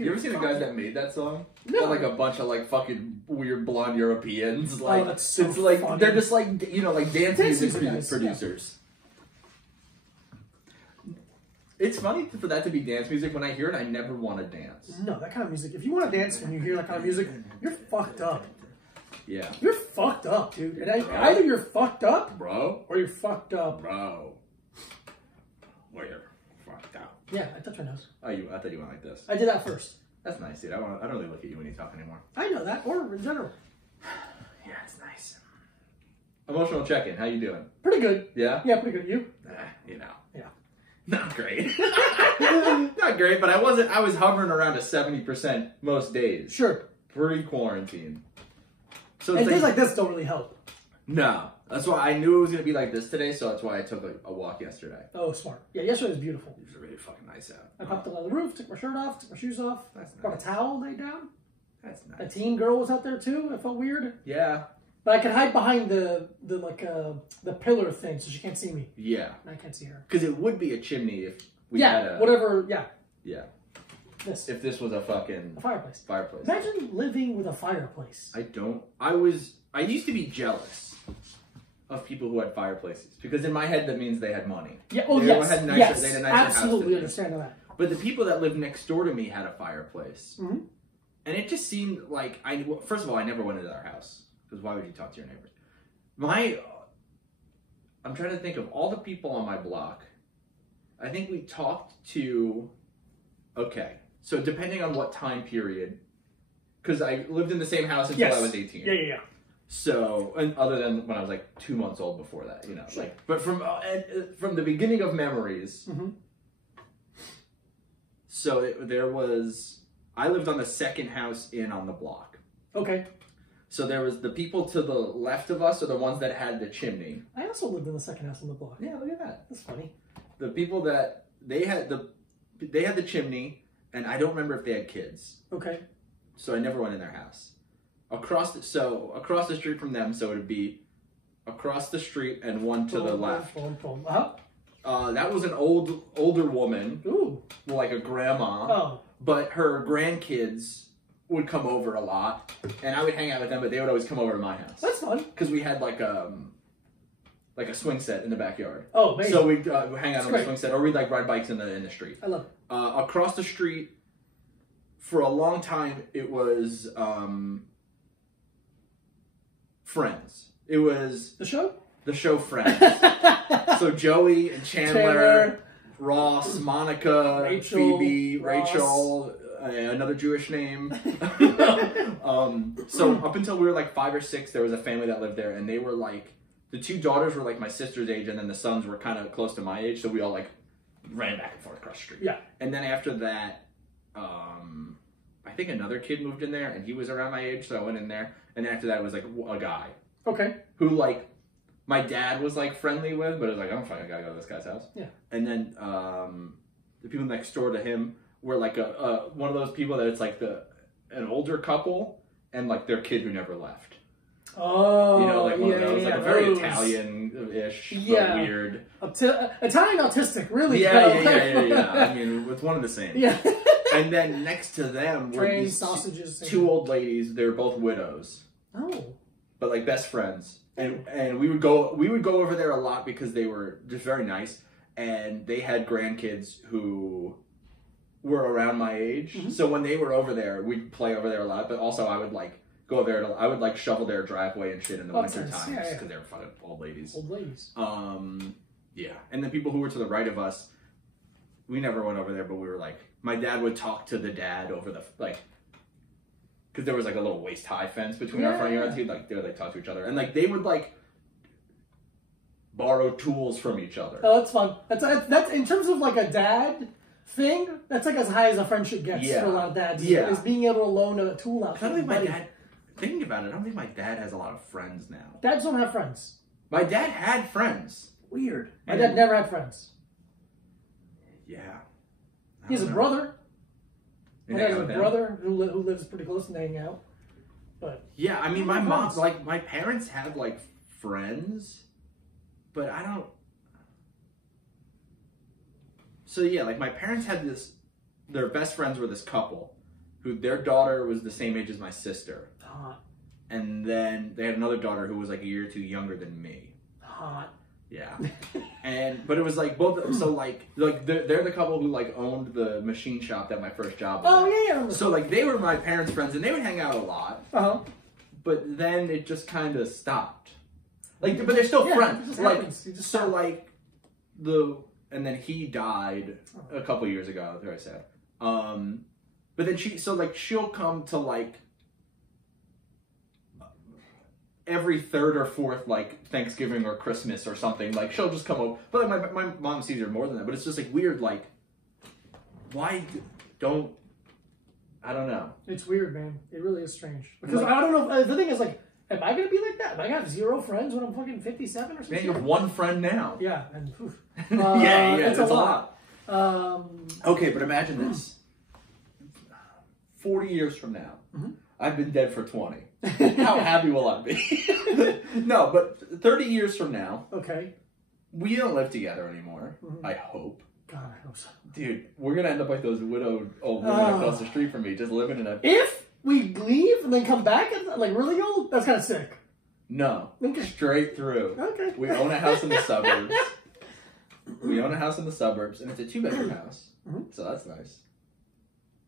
Dude, you ever seen the guys that made that song? No. They're like a bunch of like fucking weird blonde Europeans. Like, that's so it's like funny. they're just like, you know, like dance music producers. Yeah. It's funny for that to be dance music. When I hear it, I never want to dance. No, that kind of music. If you want to dance when you hear that kind of music, you're fucked up. Yeah. You're fucked up, dude. And either you're fucked up, bro, or you're fucked up, bro. Or you're fucked up. Yeah, I touched my nose. Oh, I thought you went like this. I did that first. That's nice, dude. I don't really look at you when you talk anymore. I know that, or in general. Yeah, it's nice. Emotional check-in. How you doing? Pretty good. Yeah? Yeah, pretty good. You? You know. Yeah. Not great. Not great, but I was hovering around a 70% most days. Sure. Pre-quarantine. So and days like this don't really help. No. That's why I knew it was going to be like this today, so that's why I took a walk yesterday. Oh, smart. Yeah, yesterday was beautiful. It was really fucking nice out. I popped up on the roof, took my shirt off, took my shoes off. That's nice. Brought a towel, laid down. That's nice. A teen girl was out there too. It felt weird. Yeah. But I could hide behind the pillar thing so she can't see me. Yeah. And I can't see her. Because it would be a chimney if we had a... whatever, yeah. Yeah. This. If this was a fucking... A fireplace. Fireplace. Imagine living with a fireplace. I used to be jealous of people who had fireplaces. Because in my head, that means they had money. Yeah, oh they yes, had nicer, yes. They had a nicer Absolutely house understand that. But the people that lived next door to me had a fireplace. Mm-hmm. And it just seemed like, first of all, I never went into their house. Because why would you talk to your neighbors? I'm trying to think of all the people on my block. I think we talked to, okay, so depending on what time period, because I lived in the same house until I was 18. Yeah. So, and other than when I was like 2 months old before that, you know, sure. like, but from the beginning of memories. Mm-hmm. So I lived on the second house in on the block. Okay. So there was the people to the left of us are the ones that had the chimney. I also lived in the second house on the block. Yeah, look at that. That's funny. The people that they had the chimney, and I don't remember if they had kids. Okay. So I never went in their house. Across the street from them, so it would be across the street and one to the left. Uh-huh. That was an older woman. Ooh. Like a grandma. Oh. But her grandkids would come over a lot, and I would hang out with them, but they would always come over to my house. That's fun. Because we had like a swing set in the backyard. Oh, amazing. So we'd hang out on the swing set, or we'd like ride bikes in the street. I love it. Across the street, for a long time, it was Friends. It was the show. The show Friends. So Joey and Chandler, Ross, Monica, Rachel, Phoebe, Rachel, another Jewish name. So up until we were like 5 or 6, there was a family that lived there, and they were like, the 2 daughters were like my sister's age, and then the sons were kind of close to my age, so we all like ran back and forth across the street. Yeah. And then after that, I think another kid moved in there, and he was around my age, so I went in there. And after that, it was like a guy. Okay. Who like my dad was like friendly with, but it was like, I don't fucking gotta go to this guy's house. Yeah. And then the people next door to him were like one of those people that it's like an older couple and like their kid who never left. Oh, you know, like one of those, like a very those. Italian-ish, but weird. Italian autistic, really. Yeah. I mean, it's one of the same. Yeah. And then next to them were these sausages. 2 old ladies. They were both widows. Oh. But like best friends. And we would go over there a lot because they were just very nice, and they had grandkids who were around my age. Mm-hmm. So when they were over there, we'd play over there a lot. But also, I would like go over there. I would like shovel their driveway and shit in the winter times because they were fucking old ladies. Old ladies. Yeah. And the people who were to the right of us, we never went over there, but we were like, my dad would talk to the dad over the like. Because there was like a little waist high fence between our front yards. They would like talk to each other, and like they would like borrow tools from each other. Oh, that's fun. That's in terms of like a dad thing. That's like as high as a friendship gets for a lot of dads. Is being able to loan a tool out. I don't think my dad. Thinking about it, I don't think my dad has a lot of friends now. Dads don't have friends. My dad had friends. Weird. My dad never had friends. Yeah. He has a brother. My dad has a brother who lives pretty close and they hang out. But yeah, I mean, my mom's like, my parents have like friends, but I don't. So yeah, like my parents had their best friends were this couple, who their daughter was the same age as my sister. Hot. And then they had another daughter who was like a year or two younger than me. Hot. Yeah. But it was like both, so like they're the couple who like owned the machine shop that my first job was at. Yeah. So like they were my parents' friends and they would hang out a lot. But then it just kind of stopped. Like, but they're still friends. Like, so like and then he died a couple years ago, there I said. But then she'll come to like every third or fourth like Thanksgiving or Christmas or something. Like she'll just come over. But like my mom sees her more than that. But it's just like weird. Like, why don't I don't know. It's weird, man. It really is strange. Because I don't know. The thing is, like, am I gonna be like that? Am I gonna have 0 friends when I'm fucking 57 or something? Man, you have 1 friend now. Yeah, and it's a lot. Okay, but imagine this. 40 years from now, I've been dead for 20. How happy will I be? No, but 30 years from now, we don't live together anymore. I hope. God, I hope so. Dude, we're gonna end up like those widowed old women across the street from me, just living in a... If we leave and then come back and like really old, that's kind of sick. No. Straight through. Okay. We own a house in the suburbs. We own a house in the suburbs, and it's a 2-bedroom house. So that's nice.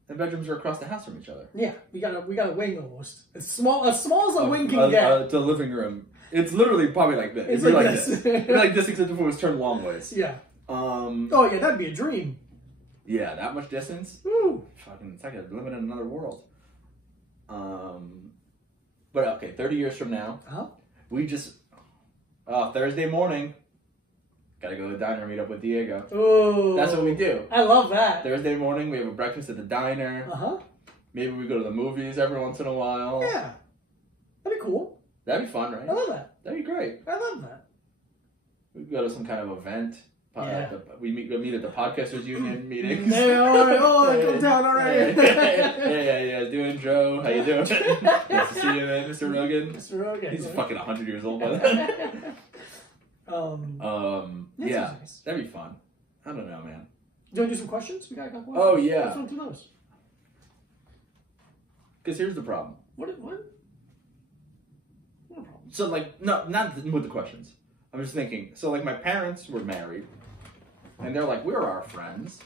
The bedrooms are across the house from each other. Yeah, we got a wing almost. As small as a wing can get. It's a living room. It's literally probably like this. It's like this. It's like this, except if it was turned long ways. Yeah. Oh yeah, that'd be a dream. Yeah, that much distance. Woo. Fucking, it's like living in another world. But okay, 30 years from now, we just Thursday morning. Gotta go to the diner and meet up with Diego. Oh, that's what we do. I love that. Thursday morning, we have a breakfast at the diner. Maybe we go to the movies every once in a while. Yeah, that'd be cool. That'd be fun, right? I love that. That'd be great. I love that. We go to some kind of event. We meet at the Podcasters Union meetings. Hey, all right, come down, all right. Yeah. Doing Joe, how you doing? Nice to see you, man, Mr. Rogan. Mr. Rogan. He's fucking 100 years old by then. Yeah, nice. That'd be fun. I don't know, man. Do you want to do some questions? We got a couple. Oh yeah. Let's run through those. Because here's the problem. What? No problem. So like, no, not with the questions. I'm just thinking. So like, my parents were married, and they're like, we're our friends.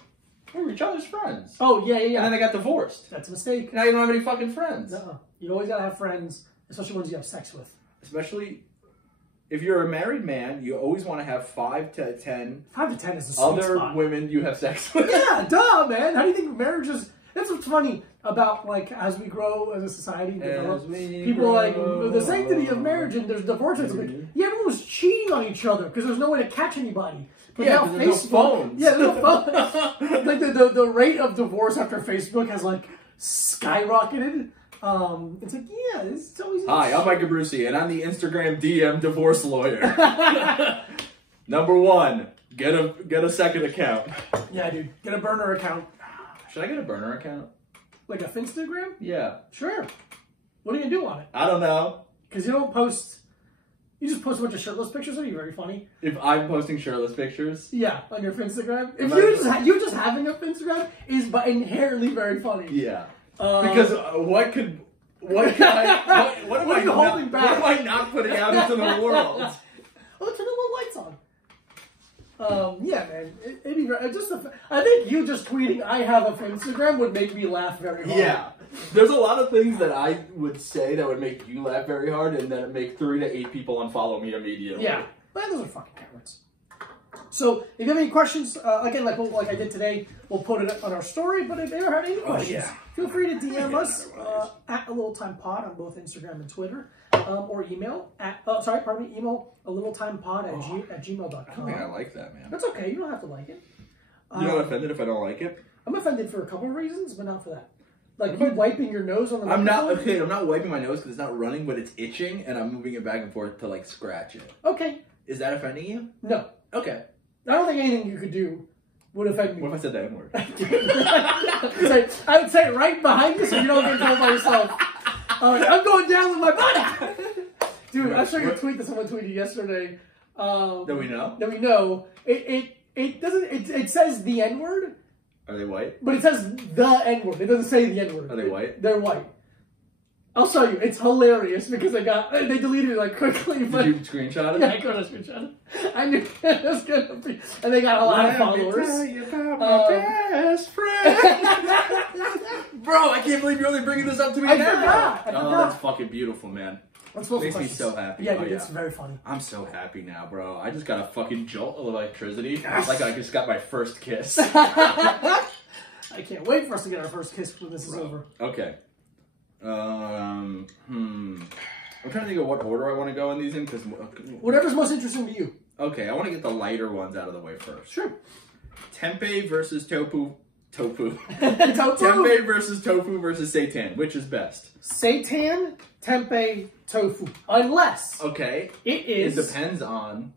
We're each other's friends. Oh yeah. And then they got divorced. That's a mistake. Now you don't have any fucking friends. No, you always gotta have friends, especially ones you have sex with. Especially. If you're a married man, you always want to have 5 to 10. 5 to 10 is a sweet other spot. Women you have sex with. Yeah, duh, man. How do you think marriage is? That's what's funny about like as we grow as a society, people like the sanctity of marriage and there's divorce. It's like everyone was cheating on each other because there's no way to catch anybody. But now Facebook, no phones. Yeah, there's no phones. Like the rate of divorce after Facebook has like skyrocketed. It's like, yeah, it's always... Hi, I'm Mike Abrusci, and I'm the Instagram DM divorce lawyer. Number 1, get a second account. Yeah, dude, get a burner account. Should I get a burner account? Like a Finstagram? Yeah. Sure. What are you gonna do on it? I don't know. Because you don't post... You just post a bunch of shirtless pictures, are you very funny? If I'm posting shirtless pictures? Yeah, on your Finstagram. If you just having a Finstagram is inherently very funny. Yeah. Because what am I not putting out into the world? Oh, turn the little lights on. Yeah, man. It'd be I think you just tweeting "I have a Instagram" would make me laugh very hard. Yeah. There's a lot of things that I would say that would make you laugh very hard, and then it make 3 to 8 people unfollow me immediately. Yeah, but those are fucking cowards. So, if you have any questions, again, like I did today, we'll put it on our story. But if you ever have any questions, feel free to DM us at A Little Time Pod on both Instagram and Twitter, or email email alittletimepod at gmail.com. I don't think I like that, man. That's okay. You don't have to like it. You're not offended if I don't like it? I'm offended for a couple of reasons, but not for that. Like you wiping your nose on the I'm not wiping my nose because it's not running, but it's itching, and I'm moving it back and forth to like scratch it. Okay. Is that offending you? No. Okay. I don't think anything you could do would offend me. What if I said that word? I would say it right behind you so you don't get told by yourself. I'm going down with my body. Dude, I'll show you a tweet that someone tweeted yesterday. That we know? That we know. It says the N-word, Are they white? But it says the N-word. It doesn't say the N-word. Are they white? They're white. I'll show you. It's hilarious because they deleted it like quickly. But did you screenshot it? Yeah, I got a screenshot it. I knew it was gonna be, and they got a lot of followers. Tell you about my best friend. Bro, I can't believe you're only bringing this up to me now. I forgot. Oh, that's fucking beautiful, man. Makes me so happy. Yeah, dude, it's very funny. I'm so happy now, bro. I just got a fucking jolt of electricity. Like I just got my first kiss. I can't wait for us to get our first kiss when this is over. Okay. I'm trying to think of what order I want to go in these in, because whatever's most interesting to you. Okay, I want to get the lighter ones out of the way first. Sure. Tempeh versus tofu. Tofu. Tempeh versus tofu versus seitan. Which is best? Seitan, tempeh, tofu. Unless. Okay. It depends on.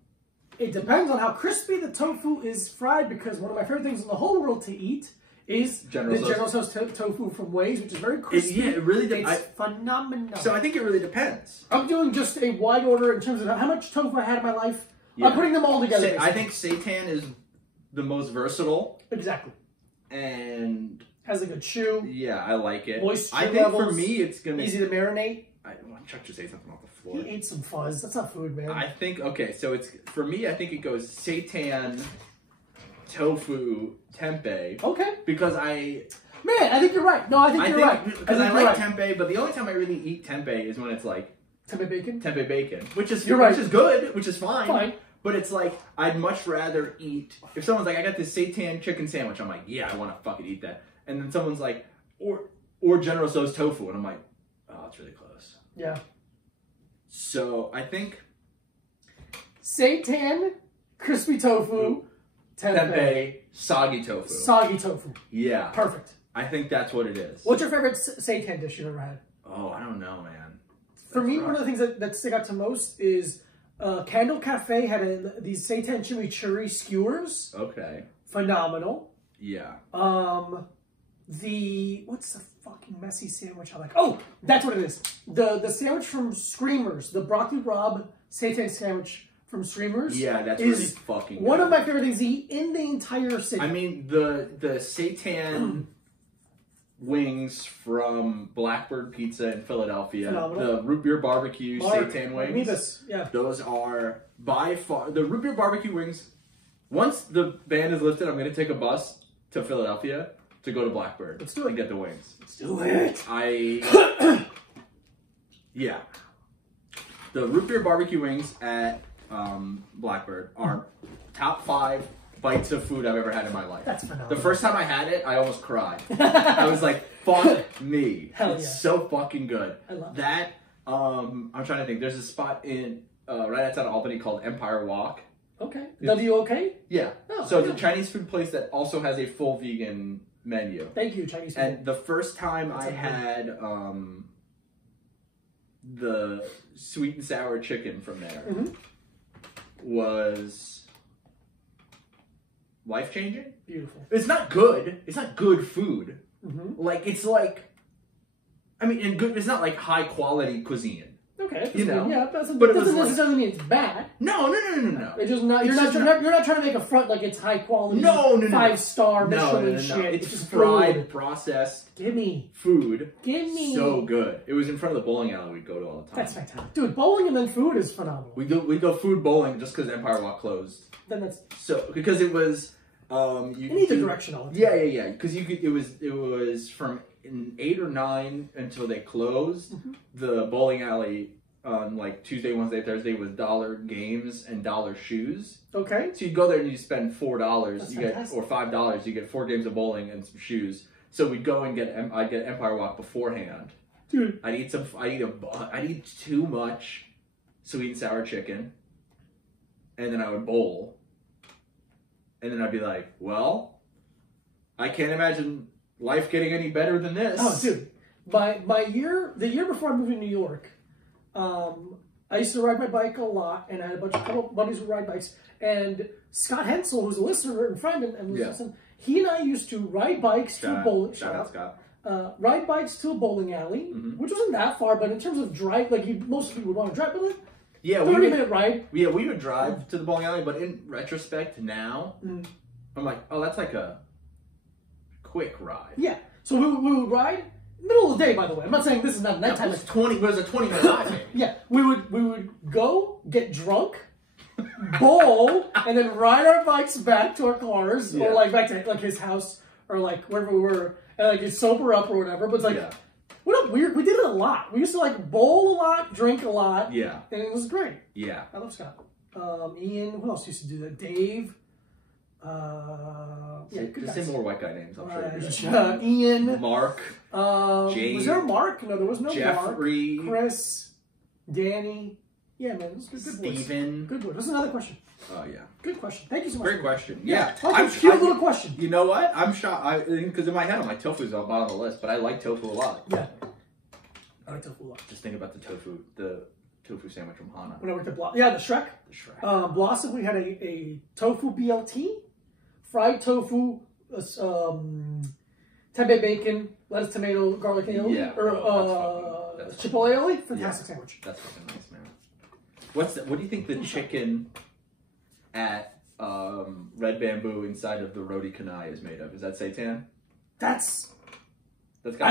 It depends on how crispy the tofu is fried, because one of my favorite things in the whole world to eat is General Tso's tofu from Waze, which is very crispy. It really it's phenomenal. So I think it really depends. I'm doing just a wide order in terms of how much tofu I had in my life. Yeah. I'm putting them all together. I think seitan is the most versatile. Exactly. And has a good chew. Yeah, I like it. Moisture I think levels, for me it's gonna easy to marinate. Chuck just ate something off the floor. He ate some fuzz. That's not food, man. I think so it's for me. I think it goes seitan, tofu, tempeh. Okay. Because I think you're right. No, I think you're right. Because I like tempeh, but the only time I really eat tempeh is when it's like tempeh bacon. Tempeh bacon, which is right. Which is good, which is fine. Fine. But it's like, I'd much rather eat, if someone's like, I got this seitan chicken sandwich, I'm like, yeah, I want to fucking eat that. And then someone's like, or General Tso's tofu, and I'm like, oh, it's really close. Yeah. So, I think seitan, crispy tofu, tempeh, soggy tofu. Soggy tofu. Yeah. Perfect. I think that's what it is. What's your favorite seitan dish you've ever had? Oh, I don't know, man. For me, one of the things that stick out to most is Candle Cafe had these seitan chimichurri skewers. Okay. Phenomenal. Yeah. What's the fucking messy sandwich I like? Oh, that's what it is. The sandwich from Screamers, the broccoli rabe seitan sandwich from Screamers. Yeah, that's really fucking good. One of my favorite things to eat in the entire city. I mean, the seitan wings from Blackbird Pizza in Philadelphia. Phenomenal. The root beer barbecue seitan wings. Yeah. Those are by far the root beer barbecue wings. Once the ban is lifted, I'm going to take a bus to Philadelphia to go to Blackbird. Let's do it. And get the wings. Let's do it. Yeah. The root beer barbecue wings at Blackbird are top 5 bites of food I've ever had in my life. That's phenomenal. The first time I had it, I almost cried. I was like, fuck me. Hell it's yeah. so fucking good. I love that. I'm trying to think. There's a spot in right outside of Albany called Empire Walk. Okay. W-O-K? Yeah. Oh, so it's a Chinese food place that also has a full vegan menu. Thank you, Chinese food. And the first time I had the sweet and sour chicken from there was life-changing. Beautiful. It's not good. It's not good food. Like, it's like, I mean, and good. It's not like high-quality cuisine. Okay. You know? Yeah, but but it doesn't necessarily mean it's bad. No. It's just not. You're not trying to make a front like it's high quality. No. 5-star Michelin shit. It's just fried, processed. Gimme food. Gimme. So good. It was in front of the bowling alley we'd go to all the time. That's fantastic, dude. Bowling and then food is phenomenal. We go food bowling just because Empire Walk closed. Then that's because it was. You need the direction all the time. Yeah. Because it was from 8 or 9 until they closed. The bowling alley on like Tuesday, Wednesday, Thursday was $1 games and $1 shoes. Okay. So you go there and you spend $4. That's you get or $5. You get 4 games of bowling and some shoes. So we'd go and I'd get Empire Walk beforehand. Dude, I'd eat too much sweet and sour chicken, and then I would bowl. And then I'd be like, well, I can't imagine life getting any better than this. Oh, dude. The year before I moved to New York, I used to ride my bike a lot, and I had a couple buddies who ride bikes. And Scott Hensel, who's a listener and friend, and listen, he and I used to ride bikes to a bowling. Shout out, Scott. Ride bikes to a bowling alley, which wasn't that far, but in terms of drive, like most people would want to drive, but 30-minute ride. Yeah, we would drive to the bowling alley, but in retrospect now, I'm like, oh, that's like a quick ride. Yeah. So we would ride middle of the day. By the way, I'm not saying this is not nighttime. It was a 20-minute ride. Yeah. We would go get drunk, bowl, and then ride our bikes back to our cars, or like back to like his house, or like wherever we were, and like get sober up or whatever. But it's like. Yeah. What weird? We did it a lot. We used to like bowl a lot, drink a lot. Yeah. And it was great. Yeah. I love Scott. Ian, who else used to do that? Dave. Yeah, good guys. Say more white guy names. I'm sure. Ian. Mark. James. Was there a Mark? No, there was no Jeffrey. Mark. Chris. Danny. Yeah, man. This was good. Steven. Good boy. This is another question. Oh, yeah. Good question. Thank you so much. Great question. Yeah. Cute little question. You know what? I'm shocked. Because in my head, I'm like, tofu's on the bottom of the list, but I like tofu a lot. Yeah. I like tofu a lot. Just think about the tofu sandwich from Hana. When I worked at the Shrek. The Shrek. Blossom, we had a tofu BLT, fried tofu, tempeh bacon, lettuce, tomato, garlic aioli, chipotle aioli. Fantastic sandwich. That's fucking nice, man. What do you think the chicken at Red Bamboo inside of the roti canai is made of? Is that seitan? I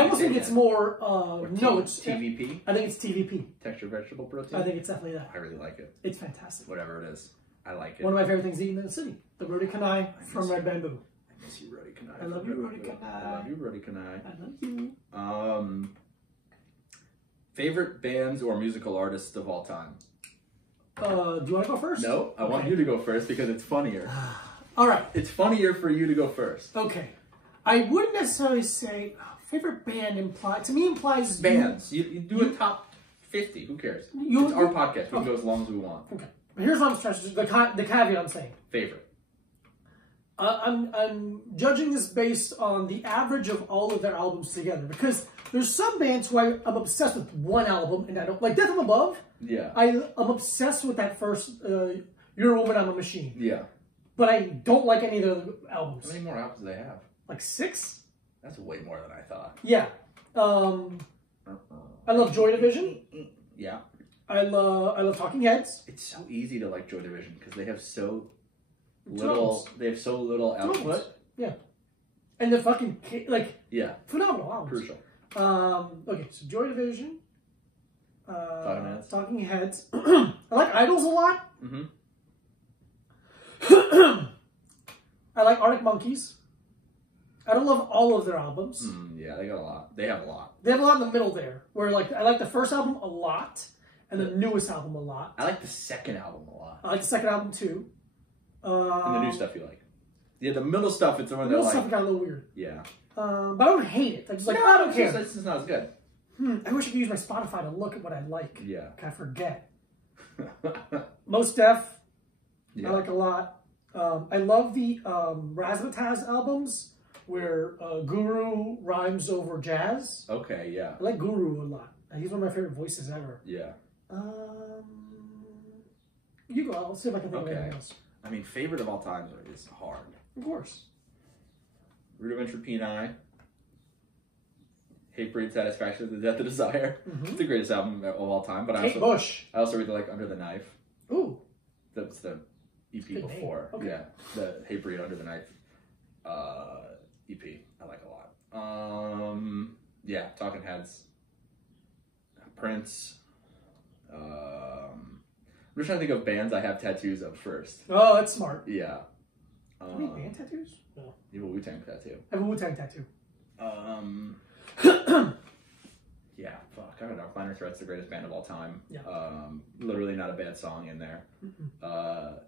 almost think it's more. No, it's TVP. I think it's TVP. Texture vegetable protein. I think it's definitely that. I really like it. It's fantastic. Whatever it is, I like it. One of my favorite things to eat in the city: the roti canai from Red Bamboo. I miss you, roti canai. I love you, roti canai. I love you, roti canai. I love you. Favorite bands or musical artists of all time? Do you want to go first? No, I want you to go first because it's funnier. All right. It's funnier for you to go first. Okay. I wouldn't necessarily say favorite band implies bands. You do a top 50. Who cares? It's our podcast. We can go as long as we want. Okay. But here's what I'm trying to the caveat I'm saying. Favorite. I'm judging this based on the average of all of their albums together, because there's some bands who I'm obsessed with one album and I don't like. Death from Above. Yeah. I'm obsessed with that first You're a Woman, I'm a Machine. Yeah. But I don't like any of the albums. How many more albums do they have? Like 6? That's way more than I thought. Yeah. I love Joy Division. Yeah. I love Talking Heads. It's so easy to like Joy Division because they have so little. They have so little output. Yeah. And the fucking phenomenal albums. Crucial. Okay, so Joy Division. Talking Heads. I like Idols a lot. Mm-hmm. I like Arctic Monkeys. I don't love all of their albums. Yeah, they got a lot. They have a lot. They have a lot in the middle there, where like I like the first album a lot, and the newest album a lot. I like the second album a lot. I like the second album too. And the new stuff you like. Yeah, the middle stuff, it's the one that like... The middle stuff got a little weird. Yeah. But I don't hate it. I'm just like, I don't care. It's just not as good. I wish I could use my Spotify to look at what I like. Yeah. I forget. Mos Def, yeah. I like a lot. I love the Razzmatazz albums where Guru rhymes over jazz. Okay, yeah. I like Guru a lot. He's one of my favorite voices ever. Yeah. You go. I'll see if I can think of anything else. I mean, favorite of all time is hard. Of course. Rudimentary Peni. Hate, Breed, Satisfaction, The Death of Desire. It's the greatest album of all time. But I also really like Under the Knife. Ooh. That's the EP before. Okay. Yeah. The Hate, Breed, Under the Knife EP. I like a lot. Yeah, Talking Heads. Prince. I'm just trying to think of bands I have tattoos of first. Oh, that's smart. Yeah. Do you have band tattoos? No. You have a Wu-Tang tattoo. I have a Wu-Tang tattoo. Yeah, fuck. I don't know. Minor Threat's the greatest band of all time. Yeah. Literally not a bad song in there.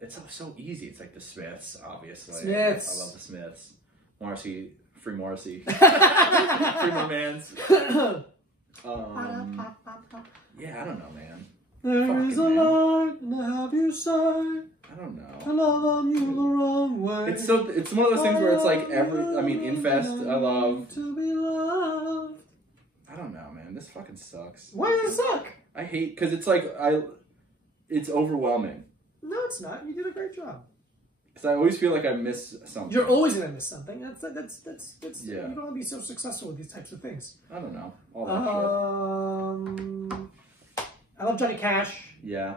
It's so easy. It's like the Smiths, obviously. Smiths. I love the Smiths. Morrissey. Free Morrissey. Free my mans. Yeah, I don't know, man. There is a line to have you say. I don't know. I love you the wrong way. It's one of those things where it's like Infest, I love. To be loved. I don't know, man. This fucking sucks. Why does it suck? I hate, because it's like, it's overwhelming. No, it's not. You did a great job. Because I always feel like I miss something. You're always going to miss something. That's yeah. You don't want to be so successful with these types of things. I don't know. All that shit. I love Johnny Cash. Yeah.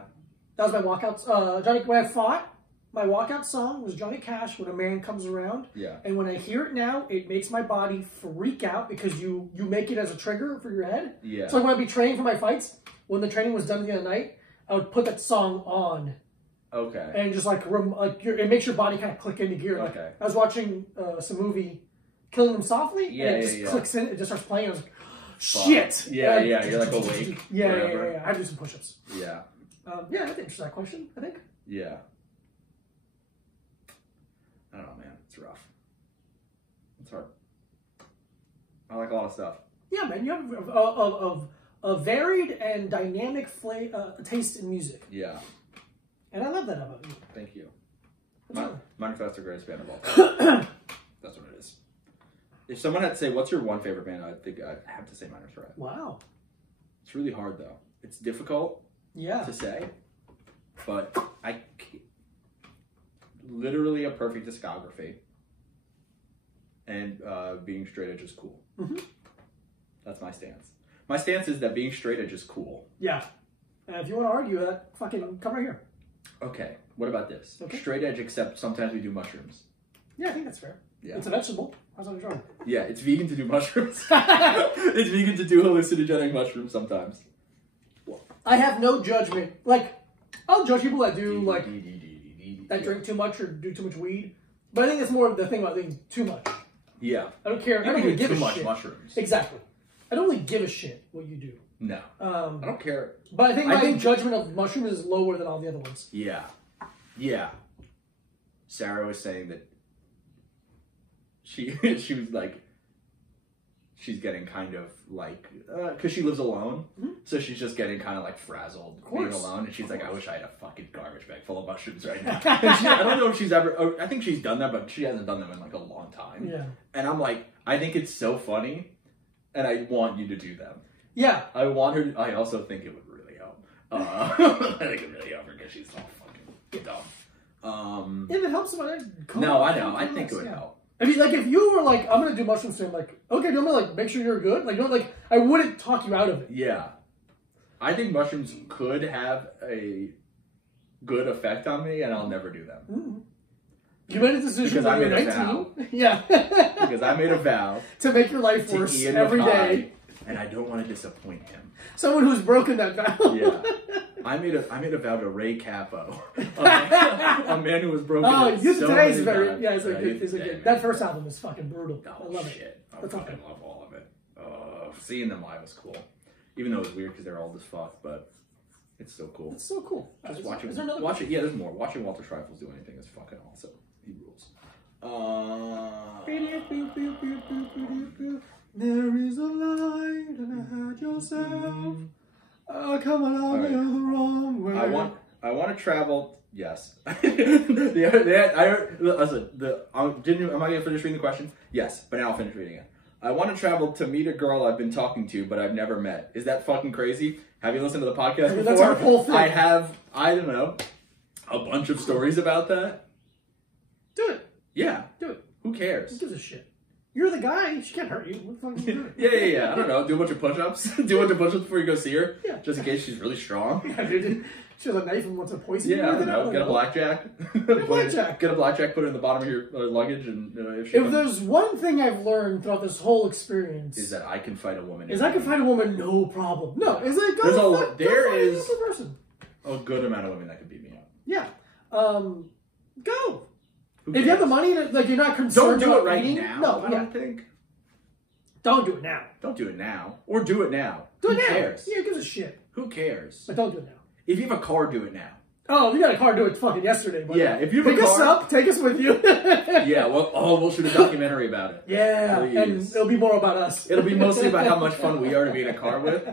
That was my walkouts. Johnny, when I fought, My walkout song was Johnny Cash, When a Man Comes Around. Yeah. And when I hear it now, it makes my body freak out because you make it as a trigger for your head. Yeah. So like when I'd be training for my fights, when the training was done at the end of the night, I would put that song on. Okay. And just like it makes your body kind of click into gear. Like, okay. I was watching some movie, Killing Them Softly, yeah, and it just clicks in, it just starts playing. I was like, shit! Yeah, you're like awake. Yeah. I have to do some push-ups. Yeah. Yeah, that answers that question, I think. Yeah. I don't know, man. It's rough. It's hard. I like a lot of stuff. Yeah, man. You have a varied and dynamic taste in music. Yeah. And I love that about you. Thank you. Minecraft's the greatest band of all time. That's what it is. If someone had to say, what's your one favorite band, I think I'd have to say Minor Threat. Wow. It's really hard, though. It's difficult to say. But literally a perfect discography. And being straight edge is cool. Mm-hmm. That's my stance. My stance is that being straight edge is cool. Yeah. If you want to argue that, fucking come right here. Okay. What about this? Okay. Straight edge, except sometimes we do mushrooms. Yeah, I think that's fair. Yeah. It's a vegetable. How's that wrong? Yeah, it's vegan to do mushrooms. It's vegan to do hallucinogenic mushrooms sometimes. I have no judgment. Like, I'll judge people that do, like, that drink too much or do too much weed. But I think it's more of the thing about doing too much. Yeah. I don't care. I don't really give a shit. Too much mushrooms. Exactly. I don't really give a shit what you do. No. I don't care. But I think my judgment of mushrooms is lower than all the other ones. Yeah. Yeah. Sarah was saying that she was like, she's getting kind of like, because she lives alone, so she's just getting kind of like frazzled being alone, and she's like, I wish I had a fucking garbage bag full of mushrooms right now. I don't know if she's ever, I think she's done that, but she hasn't done them in like a long time. Yeah. And I'm like, I think it's so funny, and I want you to do them. Yeah. I want her to, I also think it would really help. I think it would really help her because she's so fucking dumb. If it helps somebody, no, I know. I think it would help. I mean, like, if you were like, I'm gonna do mushrooms today, I'm like, okay, do you want me to, like, make sure you're good? Like, you know, like, I wouldn't talk you out of it. Yeah. I think mushrooms could have a good effect on me, and I'll never do them. Mm-hmm. You made a decision because I made a vow. Yeah. Because I made a vow to make your life worse every day. And I don't want to disappoint him. Someone who's broken that vow. Yeah. I made a vow to Ray Capo, a man who was broken. Oh, so today's very it's a good. That first album is fucking brutal. Oh, I love shit. I fucking love all of it. Seeing them live was cool, even though it was weird because they're old as fuck, but it's still cool. It's so cool. Just watching. Watch it. Yeah, there's more. Watching Walter Schreifels do anything is fucking awesome. He rules. There is a light and I had yourself. Come along the wrong way. I want to travel. Yes. Am I gonna finish reading the question? Yes, but now I'll finish reading it. I want to travel to meet a girl I've been talking to, but I've never met. Is that fucking crazy? Have you listened to the podcast before? That's our whole thing. I have. I don't know. A bunch of stories about that. Do it. Yeah. Do it. Who cares? Who gives a shit? You're the guy. She can't hurt you. What the fuck are you doing? Yeah. I don't know. Do a bunch of push-ups. Do a bunch of push-ups before you go see her. Yeah. Just in case she's really strong. Yeah, dude. She has a knife and wants to poison you. Yeah, I don't know. Get a blackjack. Get a blackjack. Get a blackjack, put it in the bottom of your luggage, and if there's one thing I've learned throughout this whole experience, is that I can fight a woman. I can fight a woman, no problem. No, is it? There is a good amount of women that could beat me up. Yeah. Go. If you have the money, like you're not concerned. Don't do it right now. No, I don't think. Don't do it now. Don't do it now, or do it now. Do it now. Who cares? Yeah, who gives a shit? Who cares? But don't do it now. If you have a car, do it now. Oh, you got a car, do it fucking yesterday. Buddy. Yeah, if you have a car, take us with you. Yeah, we'll shoot a documentary about it. Yeah, please. And it'll be more about us. It'll be mostly about how much fun we are to be in a car with,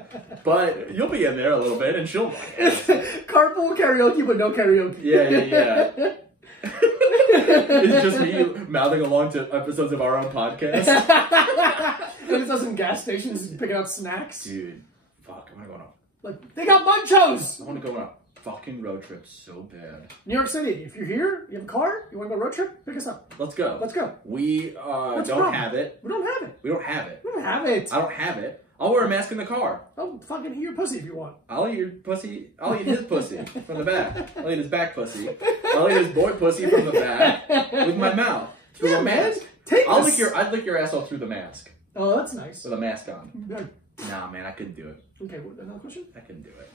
but you'll be in there a little bit, and she'll carpool karaoke, but no karaoke. Yeah. It's just me mouthing along to episodes of our own podcast. And it's us in gas stations picking out snacks. Dude, fuck, I want to go on like, they got munchos! I want to go on a fucking road trip so bad. New York City, if you're here, you have a car, you want to go road trip, pick us up. Let's go. Let's go. We don't have it. We don't have it. We don't have it. We don't have it. I don't have it. I'll wear a mask in the car. I'll fucking eat your pussy if you want. I'll eat your pussy. I'll eat his pussy from the back. I'll eat his back pussy. I'll eat his boy pussy from the back with my mouth through a mask. I'd lick your asshole through the mask. Oh, that's nice. With a mask on. Good. Nah, man, I couldn't do it. Okay, another question? I couldn't do it.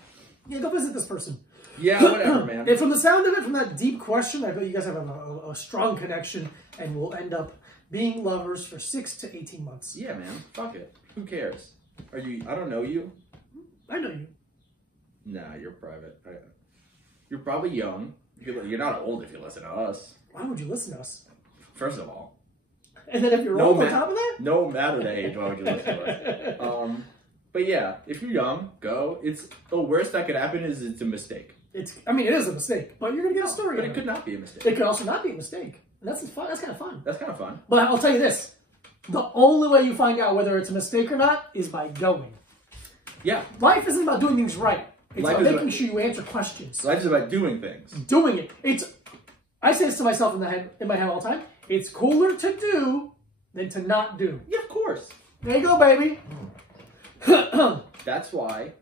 Yeah, go visit this person. Yeah, whatever, man. And from the sound of it, from that deep question, I bet you guys have a strong connection and will end up being lovers for 6 to 18 months. Yeah, man. Fuck it. Who cares? I don't know you. I know you. Nah, you're private. You're probably young. You're not old if you listen to us. Why would you listen to us? First of all. And then if you're old on top of that? No matter the age, why would you listen to us? But yeah, if you're young, go. It's the worst that could happen is it's a mistake. It is a mistake, but you're gonna get a story. But it could not be a mistake. It could also not be a mistake. And that's fun. That's kind of fun. That's kind of fun. But I'll tell you this: the only way you find out whether it's a mistake or not is by going. Yeah. Life isn't about doing things right. It's Life about making sure you answer questions. Life is about doing things. Doing it. I say this to myself in my head all the time. It's cooler to do than to not do. Yeah, of course. There you go, baby. That's why.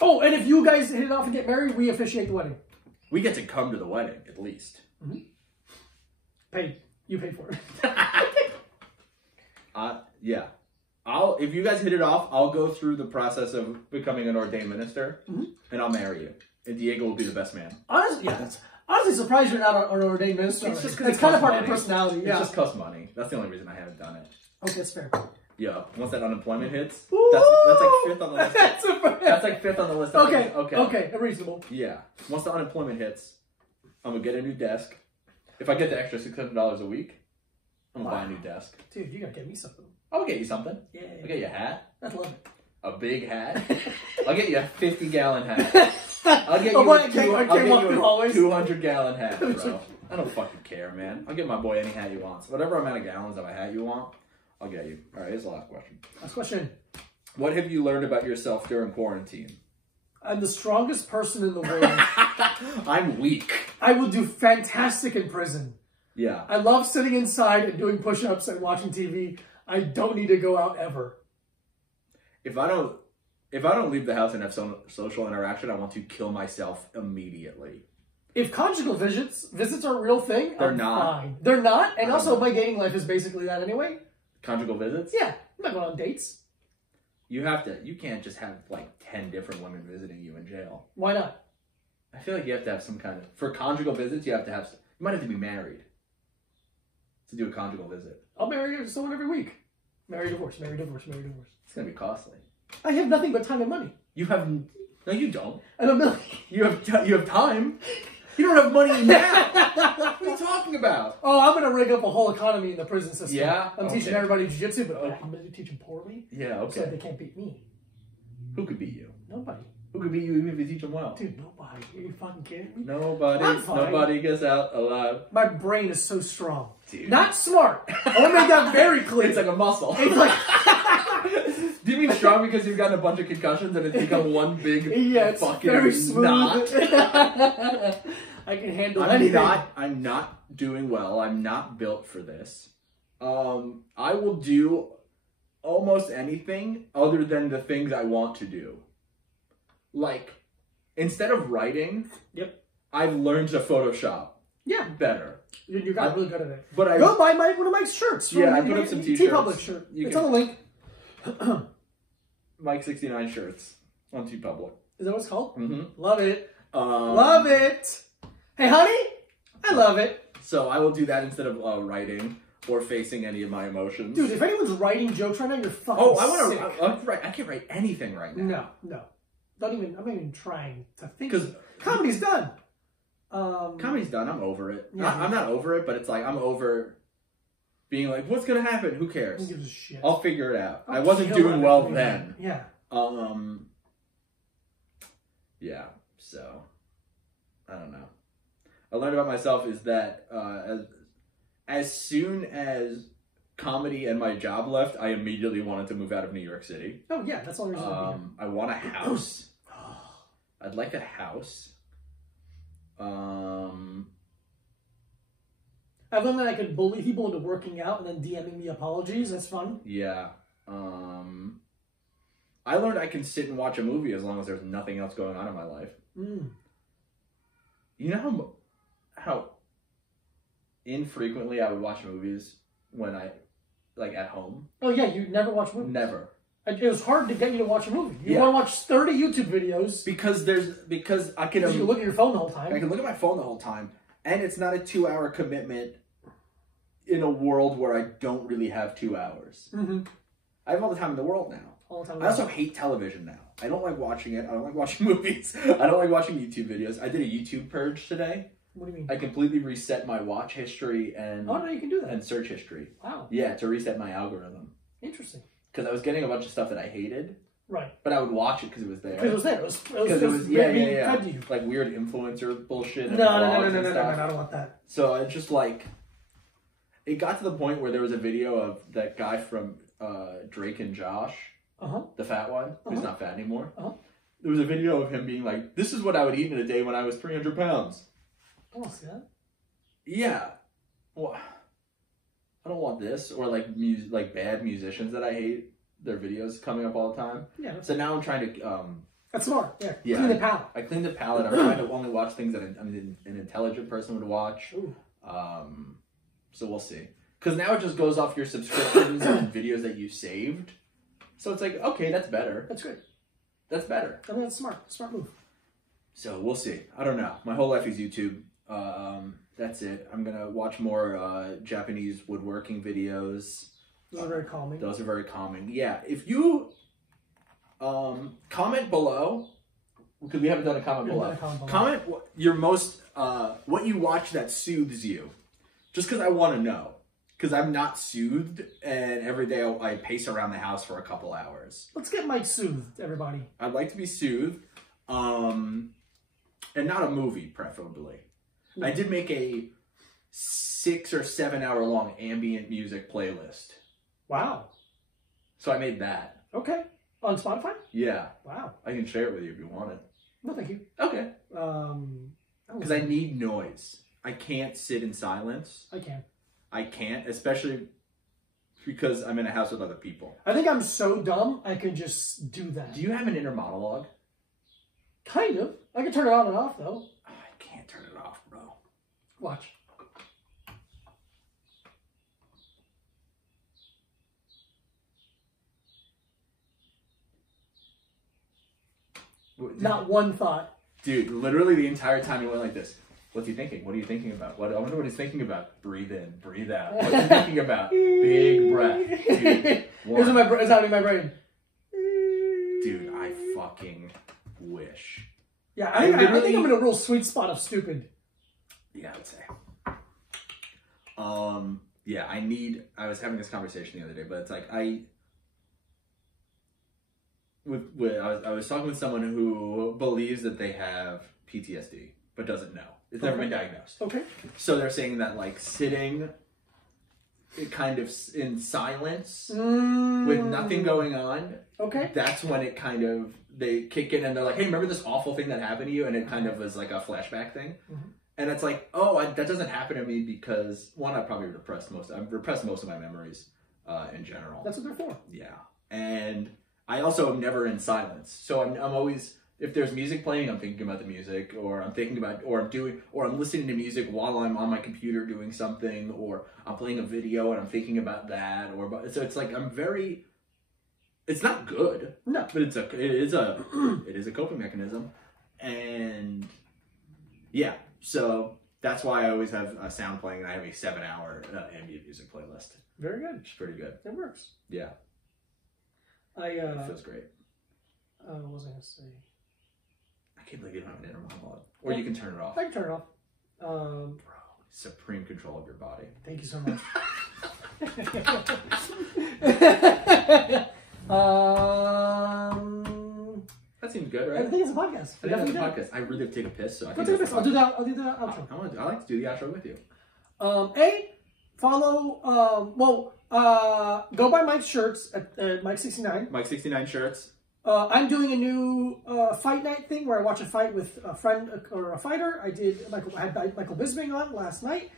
Oh, and if you guys hit it off and get married, we officiate the wedding. We get to come to the wedding, at least. Mm-hmm. Paid. You paid for it. Yeah. If you guys hit it off, I'll go through the process of becoming an ordained minister, and I'll marry you. And Diego will be the best man. Honestly surprised you're not an ordained minister. It's just because it's kind of part of your personality. Yeah. It just costs money. That's the only reason I haven't done it. Okay, that's fair. Yeah. Once that unemployment hits, that's like fifth on the list. That's like fifth on the list. Okay, reasonable. Yeah. Once the unemployment hits, I'm gonna get a new desk. If I get the extra $600 a week, I'm gonna buy a new desk. Dude, you gotta get me something. I'll get you something. Yeah. I'll get you a hat. I love it. A big hat. I'll get you a 50-gallon hat. I'll get you a 200-gallon hat, bro. I don't fucking care, man. I'll get my boy any hat he wants. Whatever amount of gallons of a hat you want, I'll get you. All right, here's the last question. Last question. What have you learned about yourself during quarantine? I'm the strongest person in the world. I'm weak. I will do fantastic in prison. Yeah. I love sitting inside and doing push-ups and watching TV. I don't need to go out ever. If I don't leave the house and have some social interaction, I want to kill myself immediately. If conjugal visits are a real thing, they're I'm not. Fine. They're not, and also my dating life is basically that anyway. Conjugal visits? Yeah, I'm not going on dates. You can't just have like 10 different women visiting you in jail. Why not? I feel like you have to have some kind of, for conjugal visits, you might have to be married to do a conjugal visit. I'll marry someone every week. Marry, divorce, marry, divorce, marry, divorce. It's going to be costly. I have nothing but time and money. No, you don't. And a million. You have time. You don't have money now. What are you talking about? Oh, I'm going to rig up a whole economy in the prison system. Yeah? I'm teaching everybody jiu-jitsu, but I'm going to teach them poorly. Yeah, okay. So that they can't beat me. Who could beat you? Nobody. Who could beat you even if you teach them well? Dude, nobody. Are you fucking kidding me? Nobody gets out alive. My brain is so strong. Dude. Not smart. I want to make that very clear. It's like a muscle. It's like... Do you mean strong because you've gotten a bunch of concussions and it's become one big it's fucking very smooth. knot? I can handle anything. I'm not doing well. I'm not built for this. I will do almost anything other than the things I want to do. Like, instead of writing, I've learned to Photoshop. Yeah. Better. You got really good at it. But Go buy one of Mike's shirts. Yeah, I put up some t-shirts. T-Public shirt. It's on the link. Mike 69 shirts on T-Public. Is that what it's called? Mm-hmm. Love it. Love it. Hey, honey, I love it. So I will do that instead of writing or facing any of my emotions. Dude, if anyone's writing jokes right now, you're fucking sick. I can't write anything right now. No. I'm not even trying to think. Because comedy's done. Comedy's done. I'm over it. Yeah. I'm not over it, but it's like I'm over being like, what's gonna happen? Who cares? Who gives a shit? I'll figure it out. I wasn't doing well then. Yeah. Yeah. So I don't know. I learned about myself is that as soon as comedy and my job left, I immediately wanted to move out of New York City. Oh yeah, that's all there's to I want a house. I'd like a house. I've learned that I could bully people into working out and then DMing me apologies. That's fun. Yeah. I learned I can sit and watch a movie as long as there's nothing else going on in my life. Mm. You know how infrequently I would watch movies when I, like, at home? Oh, yeah, you never watch movies? Never. It was hard to get you to watch a movie. You want to watch 30 YouTube videos. Because I can... You can look at your phone the whole time. I can look at my phone the whole time. And it's not a 2-hour commitment in a world where I don't really have 2 hours. Mm-hmm. I have all the time in the world now. All the time. I also hate television now. I don't like watching it. I don't like watching movies. I don't like watching YouTube videos. I did a YouTube purge today. What do you mean? I completely reset my watch history and... Oh, no, you can do that. And search history. Wow. Yeah, to reset my algorithm. Interesting. Because I was getting a bunch of stuff that I hated. Right. But I would watch it because it was there. Because it was there. Because it was yeah. Fed you. Like weird influencer bullshit. No, I don't want that. So it's just like... It got to the point where there was a video of that guy from Drake and Josh. Uh-huh. The fat one, who's not fat anymore. Uh-huh. There was a video of him being like, this is what I would eat in a day when I was 300 pounds. I want to see that. Yeah. Well, I don't want this. Or like bad musicians that I hate, their videos coming up all the time. Yeah. So now I'm trying to... That's smart. Yeah. Clean the palate. I cleaned the palate. I'm trying to only watch things that an intelligent person would watch. Ooh. So we'll see. Because now it just goes off your subscriptions and videos that you saved. So it's like, okay, that's better. That's good. That's better. I mean, that's smart. Smart move. So we'll see. I don't know. My whole life is YouTube. That's it. I'm going to watch more Japanese woodworking videos. Those are very calming. Those are very calming. Yeah. If you comment below, because we haven't done a comment below. Comment your most, what you watch that soothes you. Just because I want to know. Because I'm not soothed, and every day I pace around the house for a couple hours. Let's get Mike soothed, everybody. I'd like to be soothed, and not a movie, preferably. Yeah. I did make a 6 or 7 hour long ambient music playlist. Wow. So I made that. Okay. On Spotify? Yeah. Wow. I can share it with you if you want it. No, thank you. Okay. Because I need noise. I can't sit in silence. I can't, especially because I'm in a house with other people. I think I'm so dumb, I could just do that. Do you have an inner monologue? Kind of. I can turn it on and off, though. Oh, I can't turn it off, bro. Watch. Not one thought. Dude, literally the entire time you went like this. What's he thinking? What are you thinking about? I wonder what he's thinking about. Breathe in, breathe out. What's he thinking about? Big breath. Dude, it's happening in my brain. Dude, I fucking wish. Yeah, I think I'm in a real sweet spot of stupid. Yeah, I would say. Yeah, I was having this conversation the other day, but it's like I was talking with someone who believes that they have PTSD, but doesn't know. It's never been diagnosed. Okay. So they're saying that, like, sitting kind of in silence with nothing going on. Okay. That's when it kind of, they kick in and they're like, hey, remember this awful thing that happened to you? And it kind of was like a flashback thing. Mm-hmm. And it's like, that doesn't happen to me because, one, I've repressed most of my memories in general. That's what they're for. Yeah. And I also am never in silence. So I'm always... If there's music playing, I'm thinking about the music, or I'm listening to music while I'm on my computer doing something, or I'm playing a video and I'm thinking about that, so it's like it's not good. No. But it is a coping mechanism. And yeah, so that's why I always have a sound playing, and I have a 7-hour ambient music playlist. Very good. It's pretty good. It works. Yeah. It feels great. What was I going to say? I can't believe you don't have an inner monologue. Or you can turn it off. I can turn it off. Bro, supreme control of your body. Thank you so much. That seems good, right? I think it's a podcast. I think it's a podcast. I really have to take a piss, so I think take a piss. I'll do the outro. I like to do the outro with you. Follow. Go buy Mike's shirts at Mike69. Mike69 shirts. I'm doing a new fight night thing where I watch a fight with a friend or a fighter. I had Michael Bisping on last night.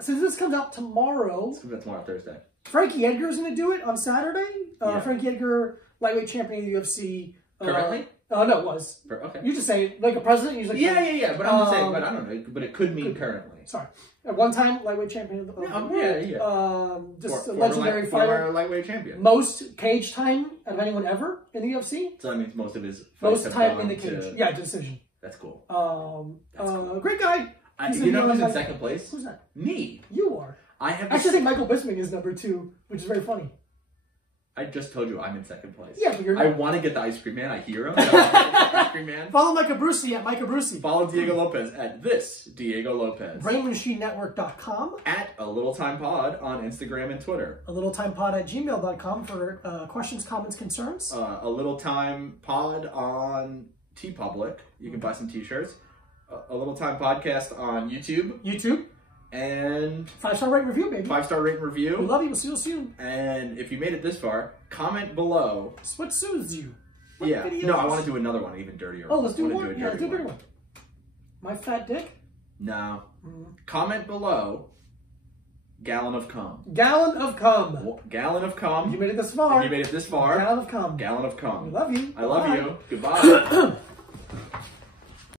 Since this comes out tomorrow... It's coming out tomorrow, Thursday. Frankie Edgar's going to do it on Saturday. Frankie Edgar lightweight champion of the UFC. Currently? Oh, no, it was. Okay. You just say, like a president, you just like... Yeah. But I'm just saying, but I don't know. But it could mean currently. Sorry. At one time, lightweight champion of the world. Just a legendary fighter. Former lightweight champion. Most cage time of anyone ever in the UFC. So that means most of his fights most time in the cage. Yeah, decision. That's cool. Cool. Great guy. You know who's in second place? Who's that? Me. You are. I think Michael Bisping is number 2, which is very funny. I just told you I'm in second place. Yeah, but you're not. I want to get the ice cream man. I hear him. Ice cream man. Follow Mike Abrusci at Mike Abrusci. Follow Diego Lopez at this Diego Lopez. BrainMachineNetwork.com. At A Little Time Pod on Instagram and Twitter. ALittleTimePod at gmail.com for questions, comments, concerns. A Little Time Pod on TeePublic. You can buy some t-shirts. A Little Time Podcast on YouTube. And 5-star rate review, baby. 5-star rate and review. We love you. We'll see you soon. And if you made it this far, comment below. What soothes you? What videos? No, I want to do another one, even dirtier. Oh, let's do one. Yeah, let's do a dirty one. My fat dick? No. Comment below. Gallon of cum. Gallon of cum. Gallon of cum. You made it this far. If you made it this far. Gallon of cum. Gallon of cum. We love you. I love you. Goodbye.